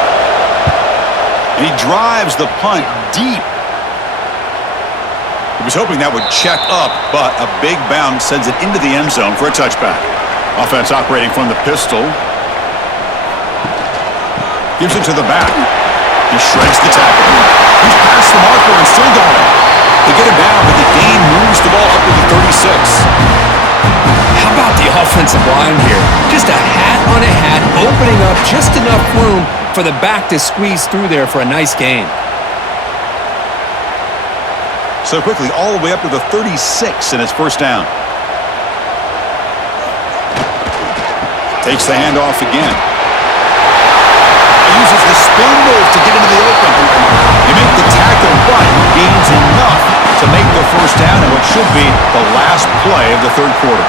And he drives the punt deep. He was hoping that would check up, but a big bounce sends it into the end zone for a touchback. Offense operating from the pistol. Gives it to the back. He shreds the tackle. He's past the marker and still going. They get him down, but the gain moves the ball up to the 36. How about the offensive line here? Just a hat on a hat, opening up just enough room for the back to squeeze through there for a nice gain. So quickly, all the way up to the 36 in his 1st down. Takes the handoff again. Uses the spin move to get into the open. You make the tackle, but he gains enough to make the 1st down in what should be the last play of the 3rd quarter.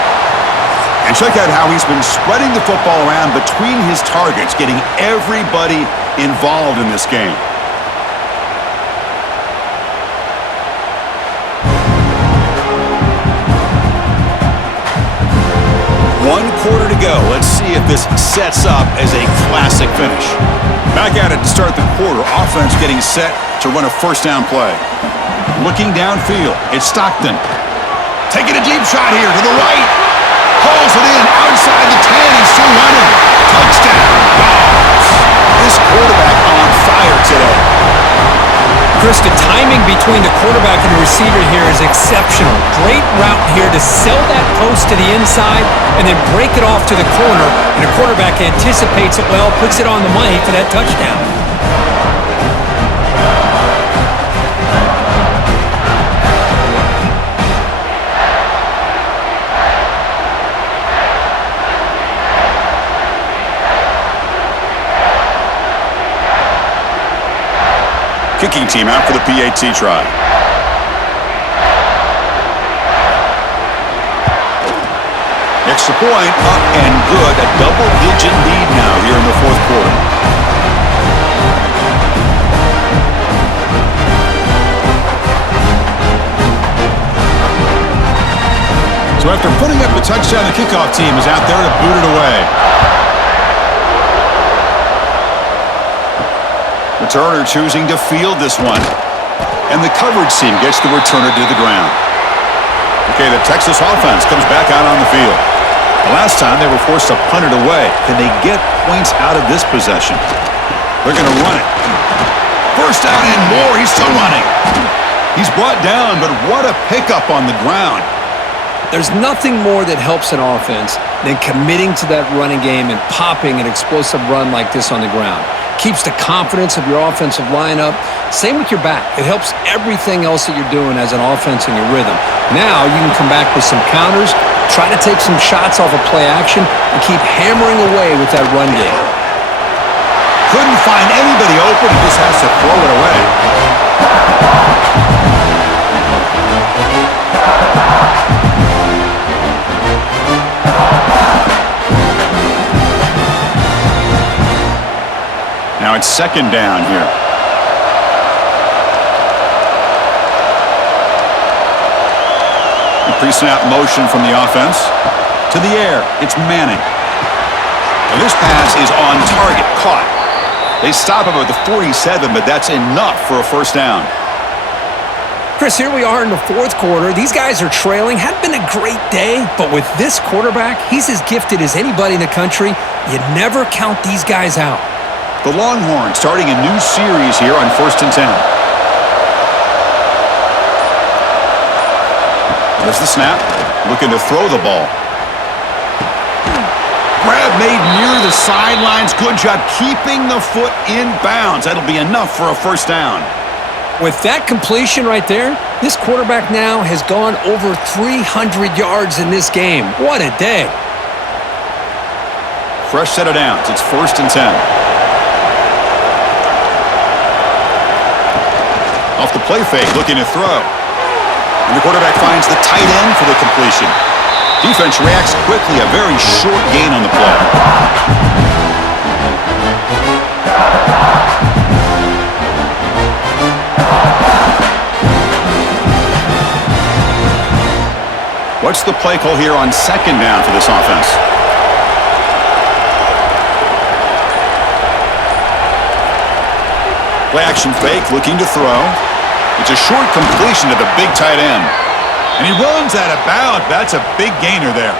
And check out how he's been spreading the football around between his targets, getting everybody involved in this game. One quarter to go. Let's see if this sets up as a classic finish. Back at it to start the quarter. Offense getting set to run a 1st down play. Looking downfield. It's Stockton. Taking a deep shot here to the right. Hauls it in outside the 10. He's still running. Touchdown. Dogs. This quarterback on fire today. Chris, the timing between the quarterback and the receiver here is exceptional. Great route here to sell that post to the inside and then break it off to the corner. And the quarterback anticipates it well, puts it on the money for that touchdown. Kicking team out for the PAT try. Extra point up and good. A double-digit lead now here in the 4th quarter. So after putting up the touchdown, the kickoff team is out there to boot it away. Returner choosing to field this one. And the coverage team gets the returner to the ground. Okay, the Texas offense comes back out on the field. The last time they were forced to punt it away. Can they get points out of this possession? They're going to run it. 1st down and more. He's still running. He's brought down, but what a pickup on the ground. There's nothing more that helps an offense than committing to that running game and popping an explosive run like this on the ground. keeps the confidence of your offensive lineup. Same with your back. It helps everything else that you're doing as an offense in your rhythm. Now you can come back with some counters, try to take some shots off of play action, and keep hammering away with that run game. Couldn't find anybody open. He just has to throw it away. Now it's second down here. The pre-snap motion from the offense. To the air, it's Manning. And this pass is on target, caught. They stop him at the 47, but that's enough for a first down. Chris, here we are in the fourth quarter. These guys are trailing. Hadn't been a great day, but with this quarterback, he's as gifted as anybody in the country. You never count these guys out. The Longhorns starting a new series here on 1st and 10. There's the snap. Looking to throw the ball. Grab made near the sidelines. Good job keeping the foot in bounds. That'll be enough for a first down. With that completion right there, this quarterback now has gone over 300 yards in this game. What a day. Fresh set of downs. It's 1st and 10. Off the play fake, looking to throw. And the quarterback finds the tight end for the completion. Defense reacts quickly, a very short gain on the play. What's the play call here on second down for this offense? Play action fake, looking to throw. It's a short completion to the big tight end. And he runs out of bounds. That's a big gainer there.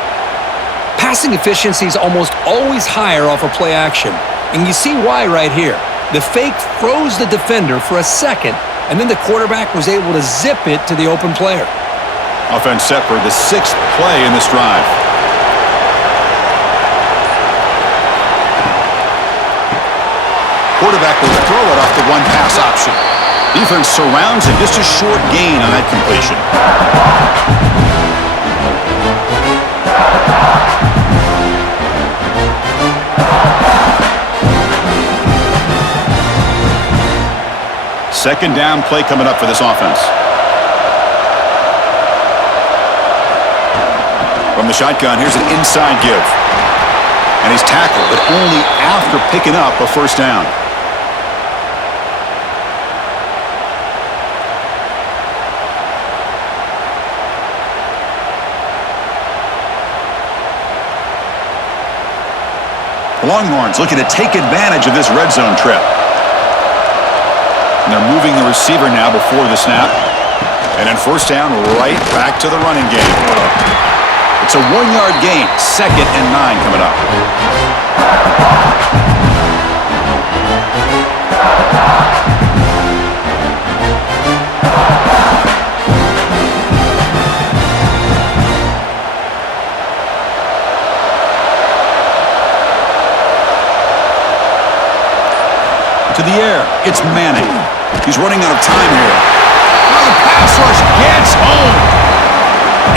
Passing efficiency is almost always higher off of play action. And you see why right here. The fake froze the defender for a second, and then the quarterback was able to zip it to the open player. Offense set for the 6th play in this drive. Quarterback will throw it off the one-pass option. Defense surrounds him. Just a short gain on that completion. Second down play coming up for this offense. From the shotgun, here's an inside give. And he's tackled, but only after picking up a first down. The Longhorns looking to take advantage of this red zone trip. And they're moving the receiver now before the snap. And then first down, right back to the running game. It's a 1-yard gain. 2nd and 9 coming up. To the air, it's Manning. He's running out of time here. Now the pass rush gets home.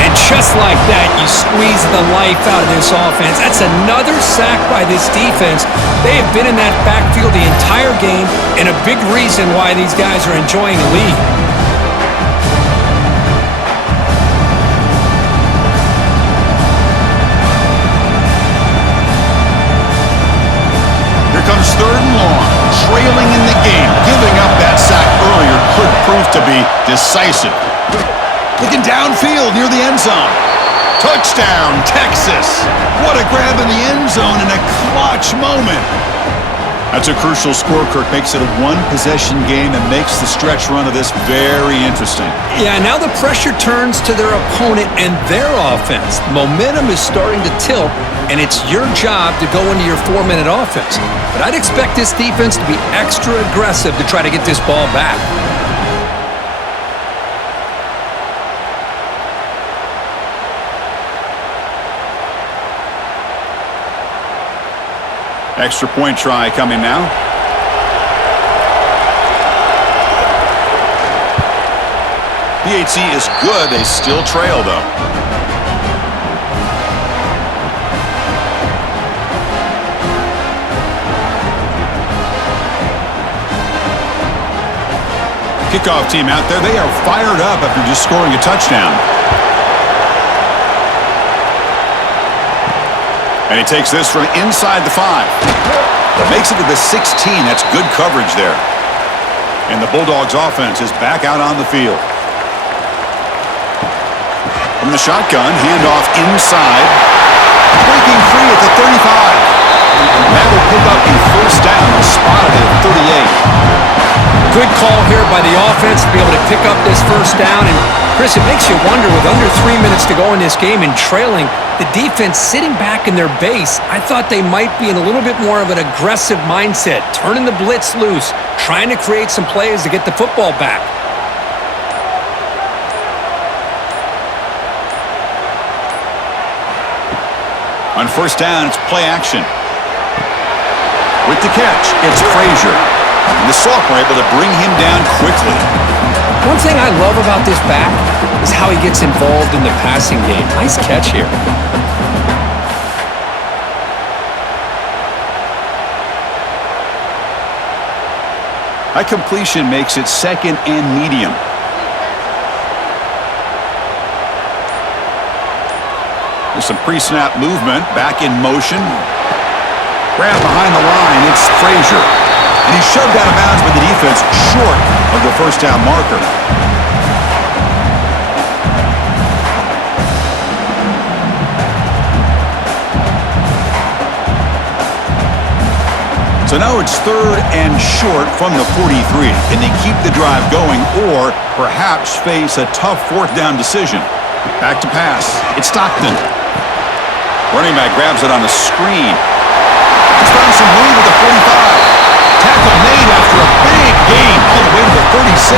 And just like that, you squeeze the life out of this offense. That's another sack by this defense. They have been in that backfield the entire game, and a big reason why these guys are enjoying the lead. Here comes 3rd and long. Trailing in the game. Giving up that sack earlier could prove to be decisive. Looking downfield near the end zone. Touchdown, Texas. What a grab in the end zone in a clutch moment. That's a crucial score, Kirk. Makes it a one-possession game and makes the stretch run of this very interesting. Yeah, now the pressure turns to their opponent and their offense. Momentum is starting to tilt, and it's your job to go into your 4-minute offense. But I'd expect this defense to be extra aggressive to try to get this ball back. Extra point try coming now. PAT is good. They still trail, though. Kickoff team out there. They are fired up after just scoring a touchdown. And he takes this from inside the 5. Makes it to the 16. That's good coverage there. And the Bulldogs offense is back out on the field. From the shotgun, handoff inside. Breaking free at the 35. That will pick up a first down. Spotted at 38. Good call here by the offense to be able to pick up this first down. And, Chris, it makes you wonder, with under 3 minutes to go in this game and trailing, the defense sitting back in their base, I thought they might be in a little bit more of an aggressive mindset, turning the blitz loose, trying to create some plays to get the football back. On first down, it's play action. With the catch, it's Frazier. And the sophomore able to bring him down quickly. One thing I love about this back is how he gets involved in the passing game. Nice catch here. High completion makes it second and medium. There's some pre-snap movement. Back in motion. Grab behind the line. It's Frazier. And he's shoved out of bounds by the defense short of the first down marker. So now it's third and short from the 43. Can they keep the drive going or perhaps face a tough fourth down decision? Back to pass. It's Stockton. Running back grabs it on the screen. He's found some room at the 45. Tackle made after a big gain all the way to the 36.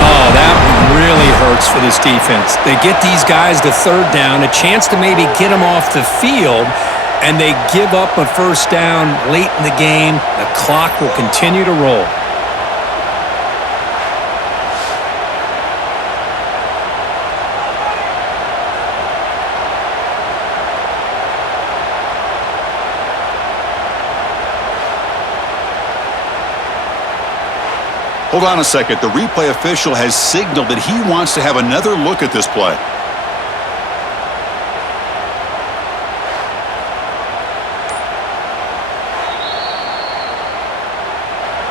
Oh, that one really hurts for this defense. They get these guys to third down, a chance to maybe get them off the field, and they give up a first down late in the game. The clock will continue to roll. Hold on a second. The replay official has signaled that he wants to have another look at this play.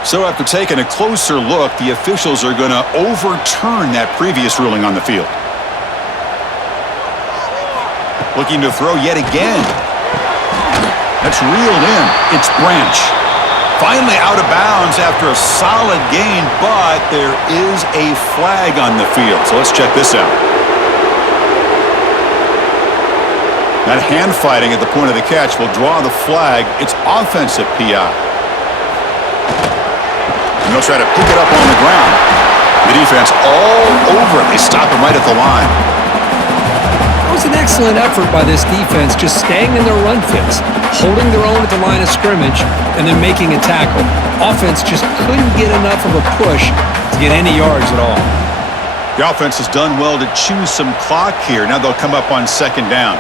So after taking a closer look, the officials are going to overturn that previous ruling on the field. Looking to throw yet again. That's reeled in. It's Branch. Finally out of bounds after a solid gain, but there is a flag on the field. So let's check this out. That hand fighting at the point of the catch will draw the flag. It's offensive PI. And they'll try to pick it up on the ground. The defense all over it. They stop him right at the line. That was an excellent effort by this defense, just staying in their run fits, holding their own at the line of scrimmage, and then making a tackle. Offense just couldn't get enough of a push to get any yards at all. The offense has done well to choose some clock here. Now they'll come up on second down.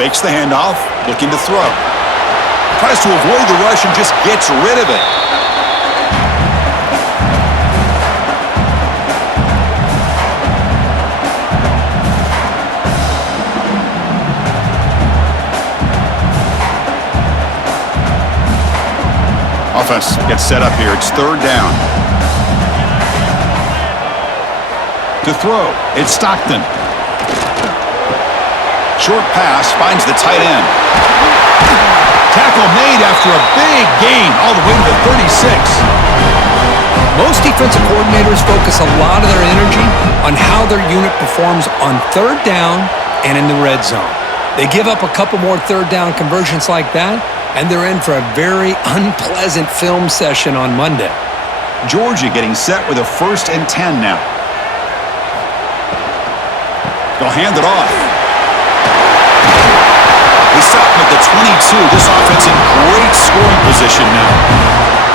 Fakes the handoff, looking to throw. Tries to avoid the rush and just gets rid of it. Offense gets set up here. It's third down. To throw, it's Stockton. Short pass finds the tight end. Tackle made after a big gain all the way to the 36. Most defensive coordinators focus a lot of their energy on how their unit performs on third down and in the red zone. They give up a couple more third down conversions like that, and they're in for a very unpleasant film session on Monday. Georgia getting set with a 1st and 10 now. They'll hand it off. They stop him at the 22. This offense in great scoring position now.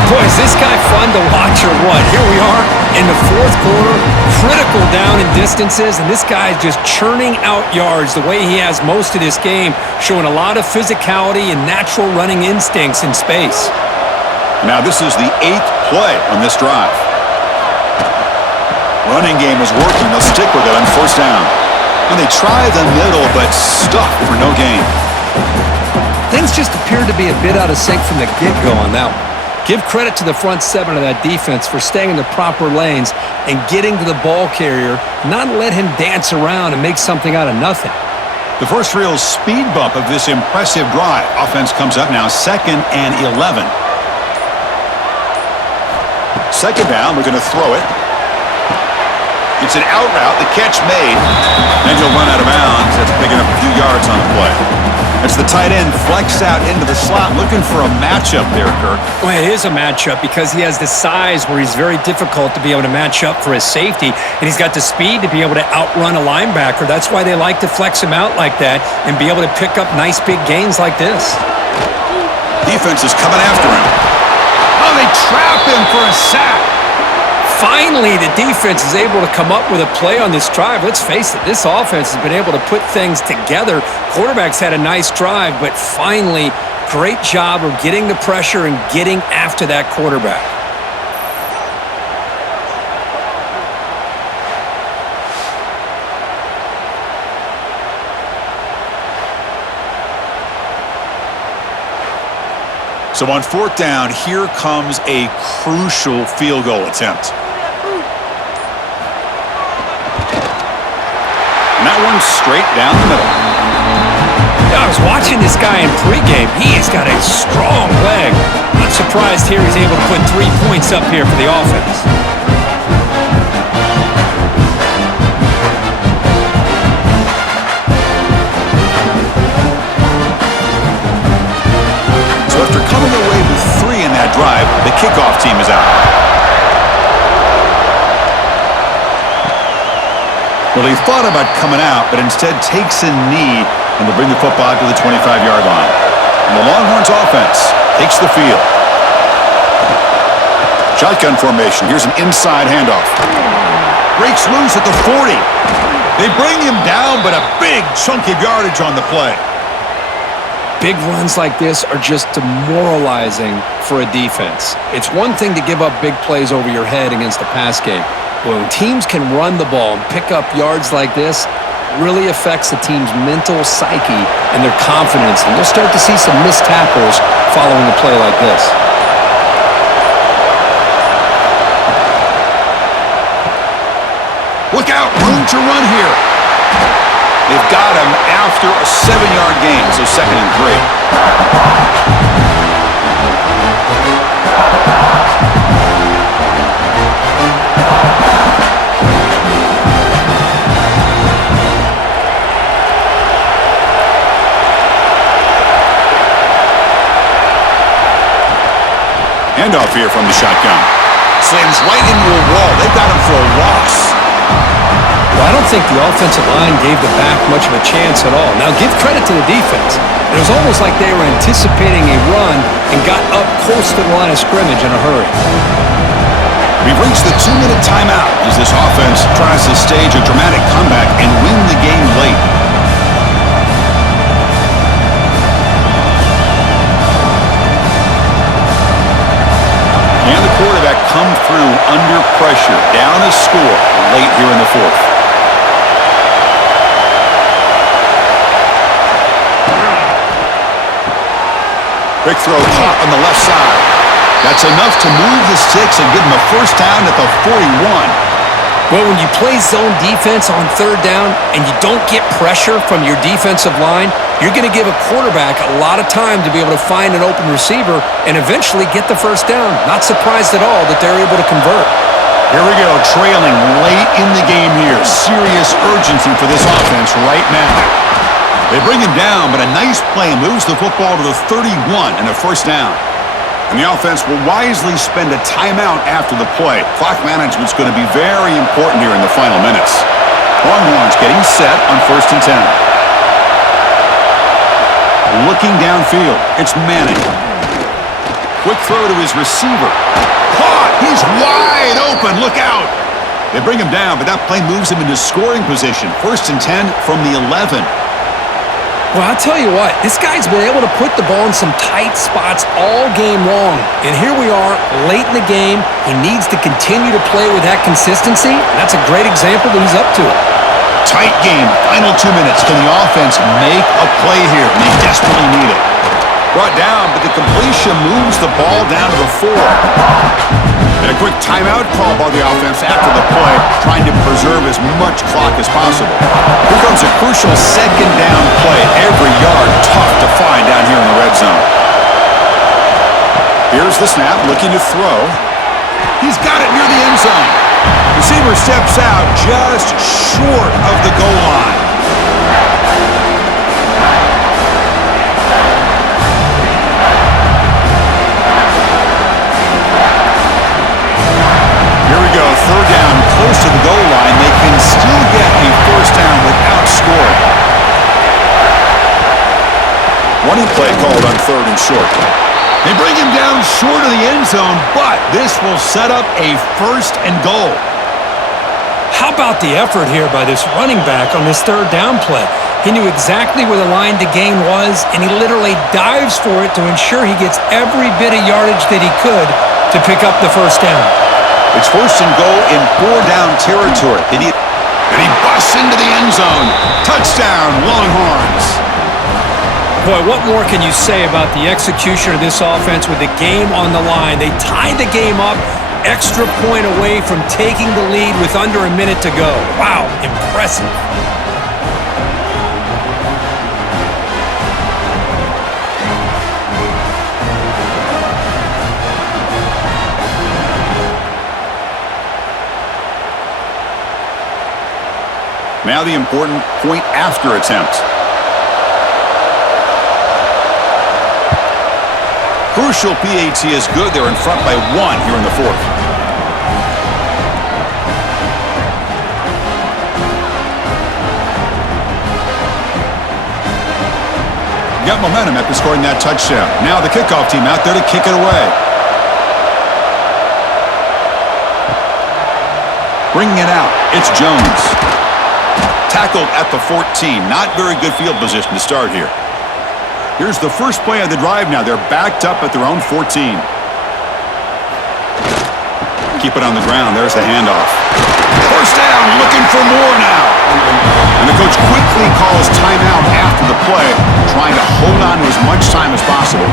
Boy, is this guy fun to watch or what? Here we are in the fourth quarter, critical down in distances, and this guy is just churning out yards the way he has most of this game, showing a lot of physicality and natural running instincts in space. Now this is the 8th play on this drive. Running game is working. They'll stick with it on first down. And they try the middle, but stuck for no gain. Things just appeared to be a bit out of sync from the get-go on that one. Give credit to the front seven of that defense for staying in the proper lanes and getting to the ball carrier, not let him dance around and make something out of nothing. The first real speed bump of this impressive drive. Offense comes up now, 2nd and 11. Second down, we're going to throw it. It's an out route, the catch made. Then he'll run out of bounds after picking up a few yards on the play. It's the tight end flexed out into the slot, looking for a matchup there, Kirk. Well, it is a matchup because he has the size where he's very difficult to be able to match up for his safety, and he's got the speed to be able to outrun a linebacker. That's why they like to flex him out like that and be able to pick up nice big gains like this. Defense is coming after him. Oh, they trap him for a sack. Finally, the defense is able to come up with a play on this drive. Let's face it, this offense has been able to put things together. Quarterback's had a nice drive, but finally, great job of getting the pressure and getting after that quarterback. So on fourth down, here comes a crucial field goal attempt. And that one's straight down the middle. I was watching this guy in pregame. He has got a strong leg. Not surprised here he's able to put 3 points up here for the offense. So after coming away with 3 in that drive, the kickoff team is out. Well, he thought about coming out, but instead takes a knee and will bring the football to the 25-yard line. And the Longhorns offense takes the field. Shotgun formation. Here's an inside handoff. Breaks loose at the 40. They bring him down, but a big chunk of yardage on the play. Big runs like this are just demoralizing for a defense. It's one thing to give up big plays over your head against a pass game. When teams can run the ball and pick up yards like this, it really affects the team's mental psyche and their confidence. And you'll start to see some missed tackles following a play like this. Look out, room to run here. They've got him after a 7-yard gain, so 2nd and 3. Handoff here from the shotgun. Slams right into a wall. They've got him for a loss. Well, I don't think the offensive line gave the back much of a chance at all. Now, give credit to the defense. It was almost like they were anticipating a run and got up close to the line of scrimmage in a hurry. We've reached the 2-minute timeout as this offense tries to stage a dramatic comeback and win the game late. Can the quarterback come through under pressure, down a score late here in the fourth? Quick throw caught on the left side. That's enough to move the sticks and give them a first down at the 41. Well, when you play zone defense on 3rd down and you don't get pressure from your defensive line, you're going to give a quarterback a lot of time to be able to find an open receiver and eventually get the first down. Not surprised at all that they're able to convert. Here we go, trailing late in the game here. Serious urgency for this offense right now. They bring him down, but a nice play moves the football to the 31 and a first down. And the offense will wisely spend a timeout after the play. Clock management's going to be very important here in the final minutes. Longhorns getting set on 1st and 10. Looking downfield, it's Manning. Quick throw to his receiver. Caught! He's wide open. Look out! They bring him down, but that play moves him into scoring position. 1st and 10 from the 11. Well, I'll tell you what, this guy's been able to put the ball in some tight spots all game long. And here we are, late in the game. He needs to continue to play with that consistency. That's a great example that he's up to it. Tight game, final 2 minutes. Can the offense make a play here? And they desperately need it. Brought down, but the completion moves the ball down to the 4. And a quick timeout call by the offense after the play, trying to preserve as much clock as possible. Here comes a crucial 2nd down play. Every yard tough to find down here in the red zone. Here's the snap, looking to throw. He's got it near the end zone. Receiver steps out just short of the goal line. Here we go, 3rd down, close to the goal line. They can still get a 1st down without scoring. Running play called on 3rd and short. They bring him down short of the end zone, but this will set up a 1st and goal. How about the effort here by this running back on this 3rd down play? He knew exactly where the line to gain was, and he literally dives for it to ensure he gets every bit of yardage that he could to pick up the 1st down. It's 1st and goal in 4-down territory. And he busts into the end zone. Touchdown, Longhorns. Boy, what more can you say about the execution of this offense with the game on the line? They tied the game up, extra point away from taking the lead with under a minute to go. Wow, impressive. Now the important point after attempt. Crucial PAT is good. They're in front by 1 here in the 4th. Got momentum after scoring that touchdown. Now the kickoff team out there to kick it away. Bringing it out, it's Jones. Tackled at the 14. Not very good field position to start here. Here's the first play of the drive now. They're backed up at their own 14. Keep it on the ground. There's the handoff. 1st down, looking for more now. And the coach quickly calls timeout after the play, trying to hold on to as much time as possible.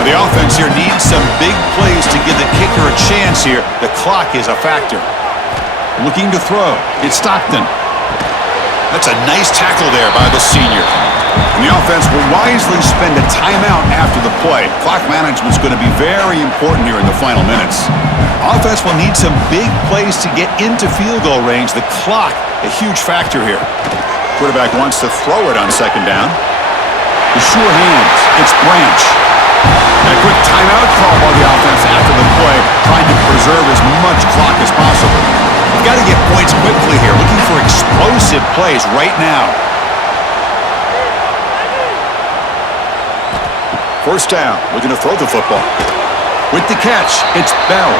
Now the offense here needs some big plays to give the kicker a chance here. The clock is a factor. Looking to throw. It's Stockton. That's a nice tackle there by the senior. And the offense will wisely spend a timeout after the play. Clock management is going to be very important here in the final minutes. Offense will need some big plays to get into field goal range. The clock, a huge factor here. Quarterback wants to throw it on 2nd down. The sure hands. It's Branch. And a quick timeout call by the offense after the play, trying to preserve as much clock as possible. We've got to get points quickly here, looking for explosive plays right now. 1st down, looking to throw the football. With the catch, it's Bell.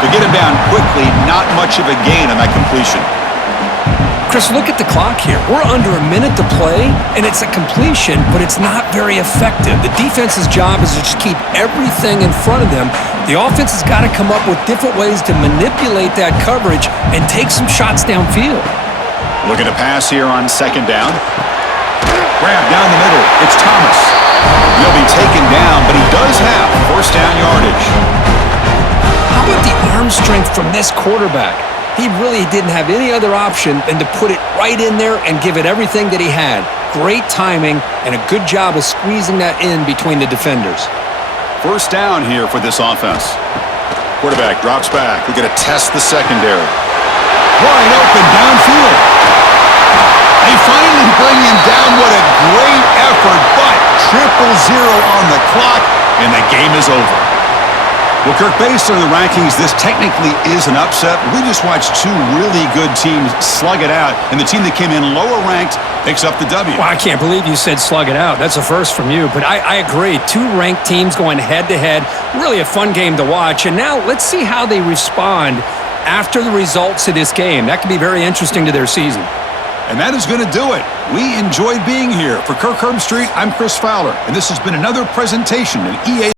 To get him down quickly, not much of a gain on that completion. Chris, look at the clock here. We're under a minute to play, and it's a completion, but it's not very effective. The defense's job is to just keep everything in front of them. The offense has got to come up with different ways to manipulate that coverage and take some shots downfield. Looking to pass here on 2nd down. Grab down the middle. It's Thomas. He'll be taken down, but he does have 1st down yardage. How about the arm strength from this quarterback? He really didn't have any other option than to put it right in there and give it everything that he had. Great timing and a good job of squeezing that in between the defenders. 1st down here for this offense. Quarterback drops back. We're going to test the secondary. Wide open downfield. They finally bring him down. What a great effort, but 0-0 on the clock, and the game is over. Well, Kirk, based on the rankings, this technically is an upset. We just watched two really good teams slug it out, and the team that came in lower ranked picks up the W. Well, I can't believe you said slug it out. That's a first from you, but I agree. Two ranked teams going head-to-head. Really a fun game to watch, and now let's see how they respond after the results of this game. That could be very interesting to their season. And that is going to do it. We enjoyed being here. For Kirk Herbstreit, I'm Chris Fowler, and this has been another presentation of EA